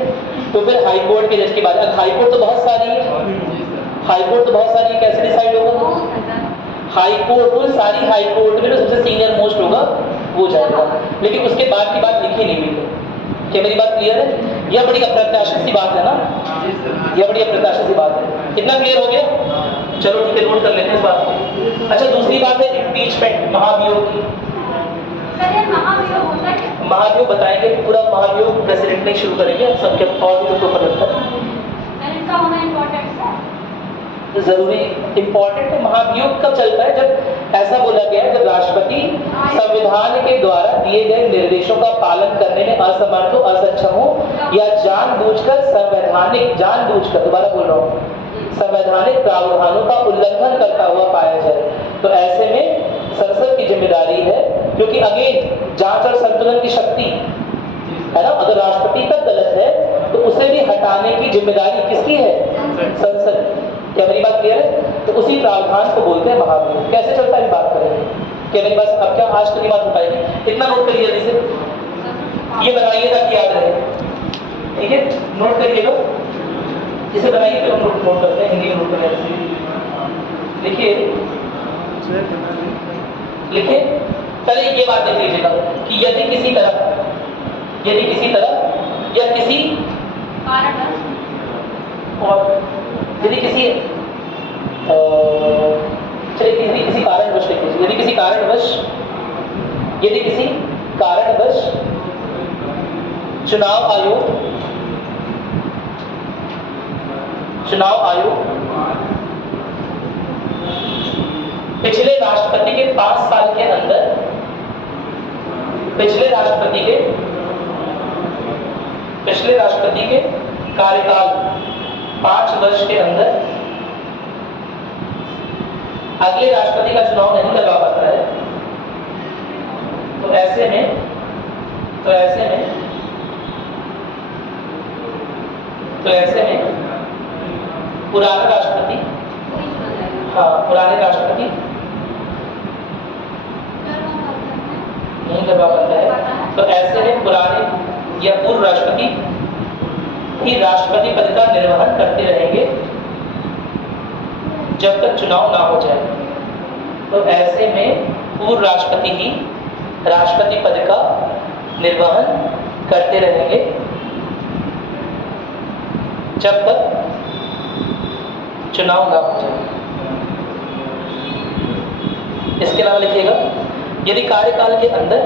तो फिर हाई कोर्ट के जज की बात। हाई कोर्ट तो बहुत सारी है, हाई कोर्ट तो बहुत सारी है, कैसे डिसाइड होगा? हाई कोर्ट, सारी हाई कोर्ट में जो सबसे सीनियर मोस्ट होगा वो जाएगा। लेकिन उसके बाद की बात लिखी नहीं हुई है। क्या मेरी बात क्लियर है? यह बड़ी अप्रत्याशित सी बात है ना, यह बड़ी अप्रत्याशित सी बात है। इतना क्लियर हो गया? चलो ठीक है, नोट कर लेते हैं इस बात को। अच्छा, दूसरी बात है इम्पीचमेंट, महाभियोग की। सर ये महाभियोग होता है? महाभियोग बताएंगे, पूरा महाभियोग प्रेसिडेंट नहीं शुरू करेंगे, सबके और भी लोग को पता लगता है। सर इनका होना इम्पोर्टेंट है? जरूरी इंपॉर्टेंट है। महाभियोग कब चलता है? जब ऐसा बोला गया है, जब राष्ट्रपति संविधान के द्वारा दिए गए निर्देशों का पालन करने में असमर्थ हो, असक्षम हो, या जानबूझकर दोबारा बोल रहा हूँ, संवैधानिक प्रावधानों का उल्लंघन करता हुआ पाया जाए, तो ऐसे में संसद की जिम्मेदारी है, क्योंकि अगेन जांच और संतुलन की शक्ति है ना, अगर राष्ट्रपति तक गलत है तो उसे भी हटाने की जिम्मेदारी किसकी है? संसद। क्या मेरी बात क्लियर है? तो उसी प्रावधान को बोलते हैं महाभियोग। कैसे चलता है बात करेंगे। क्या मेरी बात अब क्या आज तो नहीं बात हो पाएगी, इतना नोट करिए जल्दी से, ये बनाइए ताकि याद रहे। ठीक है, नोट करिएगा, इसे बनाइए फिर हम नोट करते हैं, हिंदी में नोट करें। लिखिए लिखिए, चलिए ये बात देख लीजिएगा कि यदि किसी तरह या किसी कारणवश, और यदि किसी चलिए किसी कारणवश लिख लीजिए, यदि किसी कारणवश चुनाव आयोग पिछले राष्ट्रपति के 5 साल के अंदर, पिछले राष्ट्रपति के कार्यकाल 5 वर्ष के अंदर अगले राष्ट्रपति का चुनाव नहीं करवा पाता है, तो ऐसे में पुराने राष्ट्रपति नहीं करवा पाता है, तो ऐसे में पुराने या पूर्व राष्ट्रपति ही राष्ट्रपति पद का निर्वहन करते रहेंगे जब तक चुनाव ना हो जाए। तो ऐसे में पूर्व राष्ट्रपति ही राष्ट्रपति पद का निर्वहन करते रहेंगे जब तक चुनाव ना हो जाए। इसके अलावा लिखिएगा, यदि कार्यकाल के अंदर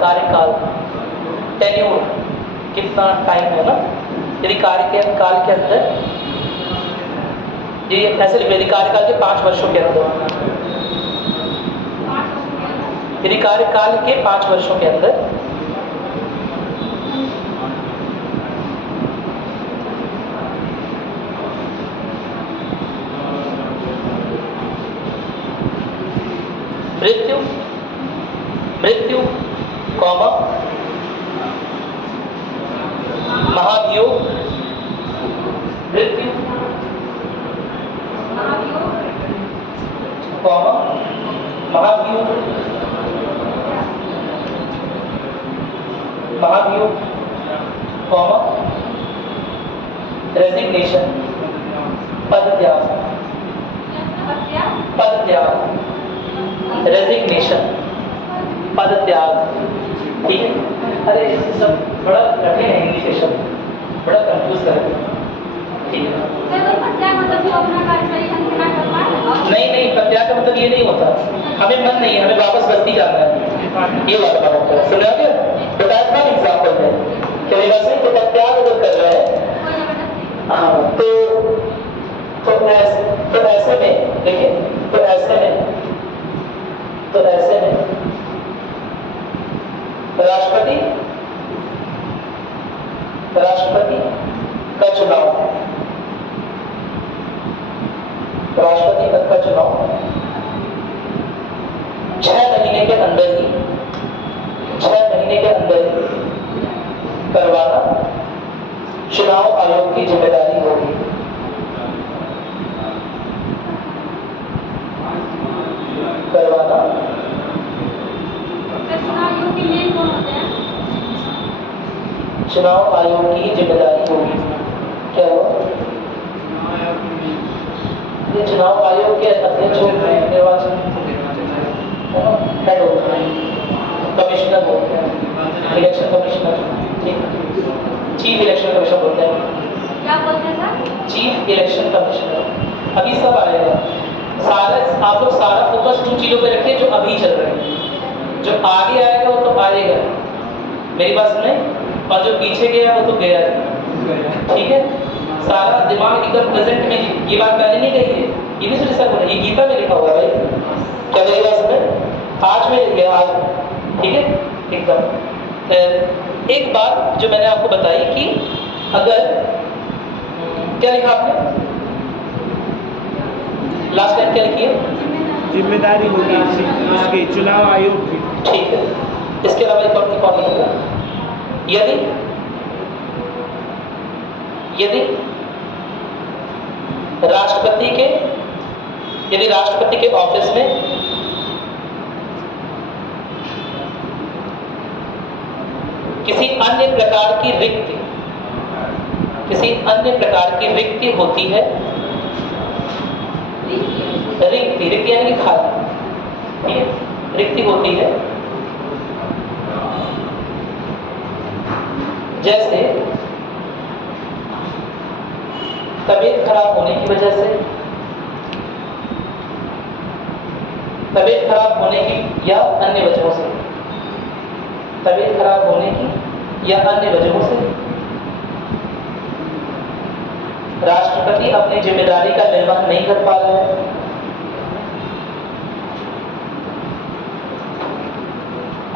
कार्यकाल टेन्यूर कितना टाइम है ना, यदि कार्यकाल के अंदर, ये ऐसे लिखिए, यदि कार्यकाल के 5 वर्षों के अंदर, यदि कार्यकाल के 5 वर्षों के अंदर मृत्यु कौमा महाभियोग, मृत्यु कौमा महाभियोग कौमा रेजिग्नेशन, पदत्याग, रेजिग्नेशन, पदत्याग। ठीक है, अरे सब बड़ा कठिन है, इंग्लिश के शब्द बड़ा कंफ्यूज कर रहे हैं। ठीक है, नहीं, प्रत्याग का मतलब ये नहीं होता, हमें मन नहीं है, हमें वापस बस्ती जाना है, ये वाला बात है। सुना क्या? बताया था एग्जाम्पल में, क्या मेरी बात से तो प्रत्याग अगर कर रहे हैं, हाँ, तो ऐसे में देखिए, तो ऐसे में राष्ट्रपति का चुनाव 6 महीने के अंदर ही करवाना चुनाव आयोग की जिम्मेदारी होगी। करवाना चुनाव आयोग की जिम्मेदारी होगी। क्या हुआ? ये चुनाव आयोग के अध्यक्ष होते हैं, निर्वाचन हेड होता है, कमिश्नर होते हैं, इलेक्शन कमिश्नर, ठीक, चीफ इलेक्शन कमिश्नर होते हैं। क्या बोलते हैं सर? Chief election commissioner. अभी सब आएगा, सारा आप लोग सारा फोकस उन चीजों पे रखिए जो अभी चल रहे हैं। जो आगे आएगा वो तो आएगा, मेरी बात सुने, और जो पीछे गया वो तो गया, ठीक है। सारा दिमाग एकदम प्रेजेंट में, ये बात मैंने नहीं कही है, ये भी सुनिए सर, ये गीता में लिखा हुआ है भाई, क्या मेरी बात सुने, आज में लिख गया आज, ठीक है एकदम। एक बात जो मैंने आपको बताई कि अगर क्या लिखा आपने लास्ट टाइम, क्या लिखी है? जिम्मेदारी होगी इसकी चुनाव आयोग की। ठीक है, इसके अलावा एक और लिखूंगा, यदि राष्ट्रपति के ऑफिस में किसी अन्य प्रकार की रिक्ति होती है, रिक्ति यानी कि खाली, ठीक है, रिक्ति होती है, जैसे तबीयत खराब होने की वजह से, तबीयत खराब होने की या अन्य वजहों से, तबीयत खराब होने की या अन्य वजहों से राष्ट्रपति अपनी जिम्मेदारी का निर्वहन नहीं कर पा रहा है,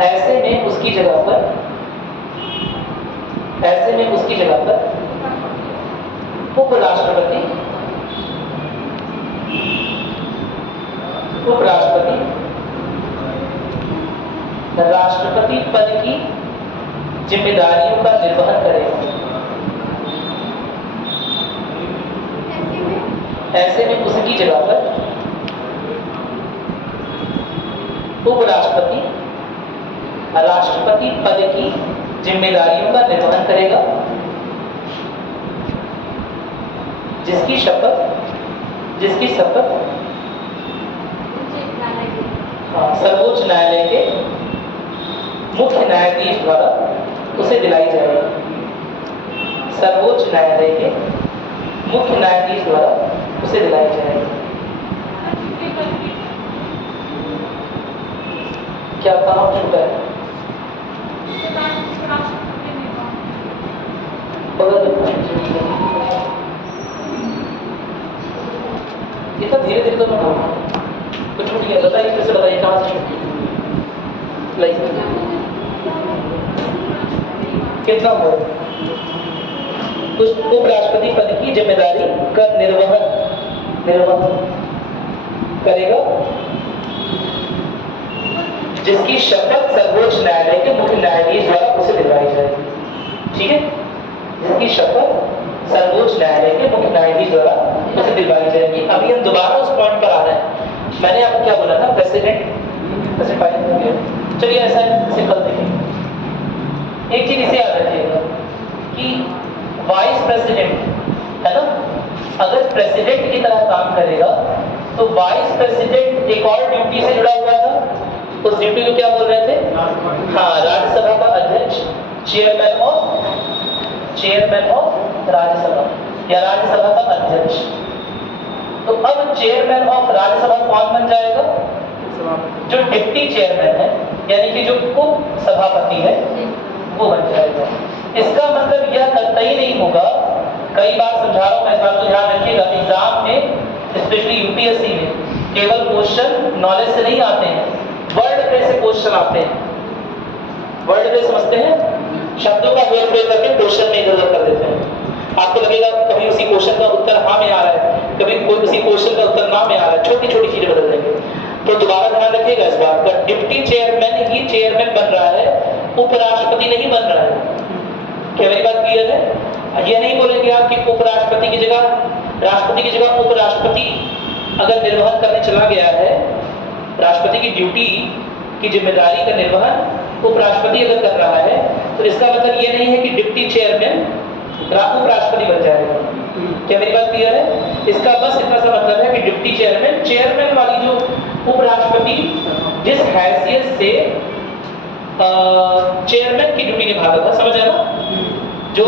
ऐसे में उसकी जगह पर उपराष्ट्रपति राष्ट्रपति पद की जिम्मेदारियों का निर्वहन करेगा। ऐसे में उसकी जगह पर उपराष्ट्रपति राष्ट्रपति पद की जिम्मेदारियों का निर्वहन करेगा, जिसकी शपथ सर्वोच्च न्यायालय के मुख्य न्यायाधीश द्वारा उसे दिलाई जाएगी। सर्वोच्च न्यायालय के मुख्य न्यायाधीश द्वारा उसे दिलाई जाएगी। क्या काम छूटा है? इतना धीरे धीरे तो मैं बोल रहा हूँ, कुछ छूट गया, बताइए फिर से, बताइए कहाँ से छूट कितना हुआ? उस उपराष्ट्रपति पद की जिम्मेदारी का निर्वहन करेगा, जिसकी शपथ सर्वोच्च न्यायालय के मुख्य न्यायाधीश द्वारा उसे दिलवाई जाएगी। ठीक है, जिसकी शपथ सर्वोच्च न्यायालय के मुख्य न्यायाधीश द्वारा उसे दिलवाई जाएगी। अभी हम दोबारा उस पॉइंट पर आ रहे हैं। मैंने आपको क्या बोला था? प्रेसिडेंट हो गया। चलिए ऐसा सिंपल देखिए, एक चीज इसे याद रखिएगा कि वाइस प्रेसिडेंट है ना, अगर प्रेसिडेंट की तरह काम करेगा तो वाइस प्रेसिडेंट एक और ड्यूटी से जुड़ा हुआ था। उस ड्यूटी को क्या बोल रहे थे? हाँ, राज्यसभा का अध्यक्ष, चेयरमैन ऑफ राज्यसभा या राज्यसभा का अध्यक्ष। तो अब चेयरमैन ऑफ राज्यसभा कौन बन जाएगा? जो डिप्टी चेयरमैन है, यानी कि जो उप सभापति है, वो बन जाएगा। इसका मतलब यह कतई नहीं होगा, कई बार समझा रहा हूं मैं, इस बात को ध्यान रखिएगा, एग्जाम में स्पेशली यूपीएससी में केवल क्वेश्चन नॉलेज से नहीं आते हैं, वर्ड प्ले से क्वेश्चन आते हैं। वर्ड प्ले समझते हैं? शब्दों का हेर फेर करके क्वेश्चन में इधर कर देते हैं। आपको लगेगा कभी उसी क्वेश्चन का उत्तर हाँ में आ रहा है, कभी कोई उसी क्वेश्चन का उत्तर ना में आ रहा है, छोटी छोटी चीजें बदल देंगे। तो दोबारा ध्यान रखिएगा इस बात का, डिप्टी चेयरमैन ही चेयरमैन बन रहा है, उपराष्ट्रपति नहीं बन रहा है। क्या मेरी बात क्लियर है? ये नहीं बोलेंगे आप कि उपराष्ट्रपति की जगह, राष्ट्रपति की जगह उपराष्ट्रपति अगर निर्वहन करने चला गया है, राष्ट्रपति की ड्यूटी की जिम्मेदारी का निर्वहन उपराष्ट्रपति अगर कर रहा है तो इसका मतलब ये नहीं है कि डिप्टी चेयरमैन उपराष्ट्रपति बन जाएगा। क्या मेरी बात क्लियर है? इसका बस इतना सा मतलब है कि डिप्टी चेयरमैन वाली जो उपराष्ट्रपति जिस हैसियत से चेयरमैन की ड्यूटी निभाता था, समझ आया ना? जो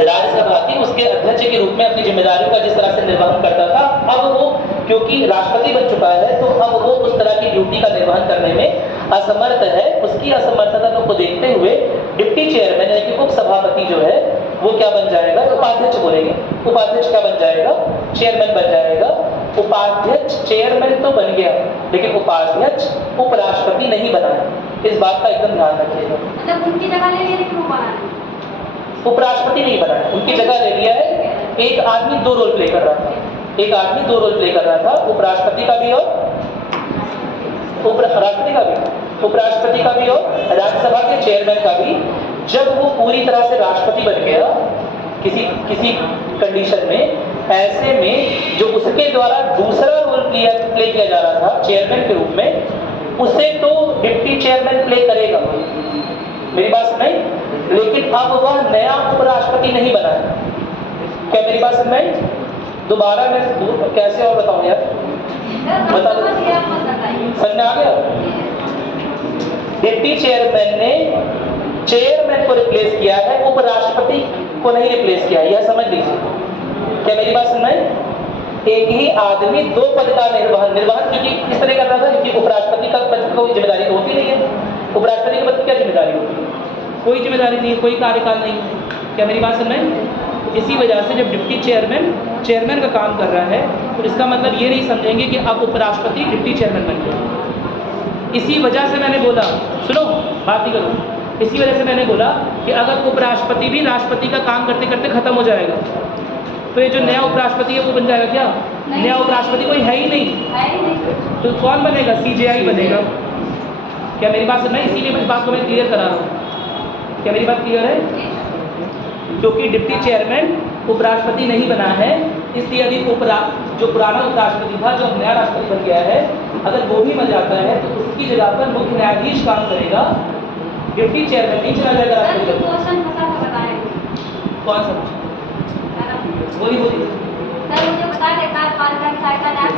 राज्यसभा थी उसके अध्यक्ष के रूप में अपनी जिम्मेदारियों का जिस तरह से निर्वहन करता था, अब वो क्योंकि राष्ट्रपति बन चुका है तो अब वो उस तरह की ड्यूटी का निर्वहन करने में असमर्थ है। उसकी असमर्थता को देखते हुए डिप्टी चेयरमैन यानी कि उपसभापति जो है वो क्या बन जाएगा? उपाध्यक्ष बोलेंगे। उपाध्यक्ष क्या बन जाएगा? चेयरमैन बन जाएगा। उपाध्यक्ष चेयरमैन तो बन गया लेकिन उपाध्यक्ष उपराष्ट्रपति नहीं बना है। इस बात का एकदम ध्यान रखिएगा। मतलब उनकी जगह ले लिया लेकिन वो बना नहीं। उपराष्ट्रपति नहीं बना है, उनकी जगह ले लिया है। एक आदमी दो रोल प्ले कर रहा था, एक आदमी दो रोल प्ले कर रहा था, उपराष्ट्रपति का भी और राष्ट्रपति का भी, उपराष्ट्रपति का भी और राज्यसभा के चेयरमैन का भी। जब वो पूरी तरह से राष्ट्रपति बन गया किसी कंडीशन में, ऐसे में जो उसके द्वारा दूसरा रोल प्ले किया जा रहा था चेयरमैन के रूप में, उसे तो डिप्टी चेयरमैन प्ले करेगा। मेरी बात सुनाई? लेकिन अब वह नया उपराष्ट्रपति नहीं बना है। क्या मेरी बात सुनाई? दोबारा मैं कैसे और बताऊं यार? बता दो, समझ में आ गया? डिप्टी चेयरमैन ने चेयरमैन को रिप्लेस किया है, उपराष्ट्रपति को नहीं रिप्लेस किया, यह समझ लीजिए। क्या मेरी बात सुन रहे हैं? एक ही आदमी दो पद का निर्वहन क्योंकि इस तरह कर रहा था, क्योंकि उपराष्ट्रपति का पद की कोई जिम्मेदारी तो होती नहीं है। उपराष्ट्रपति के पद की क्या जिम्मेदारी होती है? कोई जिम्मेदारी नहीं है, कोई कार्यकाल नहीं है। क्या मेरी बात सुन रहे हैं? इसी वजह से जब डिप्टी चेयरमैन का काम कर रहा है तो इसका मतलब ये नहीं समझेंगे कि अब उपराष्ट्रपति डिप्टी चेयरमैन बन गया। इसी वजह से मैंने बोला, सुनो बात ही करो, इसी वजह से मैंने बोला कि अगर उपराष्ट्रपति भी राष्ट्रपति का काम करते करते खत्म हो जाएगा तो ये जो नया उपराष्ट्रपति है वो बन जाएगा क्या? नया उपराष्ट्रपति कोई है ही नहीं, तो कौन बनेगा? CJI बनेगा। क्या मेरी बात सुन रहे हैं? इसीलिए मैं इस बात को मैं क्लियर करा रहा हूँ। क्या मेरी बात क्लियर है? क्योंकि डिप्टी चेयरमैन उपराष्ट्रपति नहीं बना है, इसलिए अभी जो पुराना उपराष्ट्रपति था, जो नया राष्ट्रपति बन गया है, अगर वो भी बन जाता है तो उसकी जगह पर मुख्य न्यायाधीश काम करेगा, डिप्टी चेयरमैन नहीं चला जाएगा राष्ट्रपति। कौन सा? बोली सर मुझे बता देता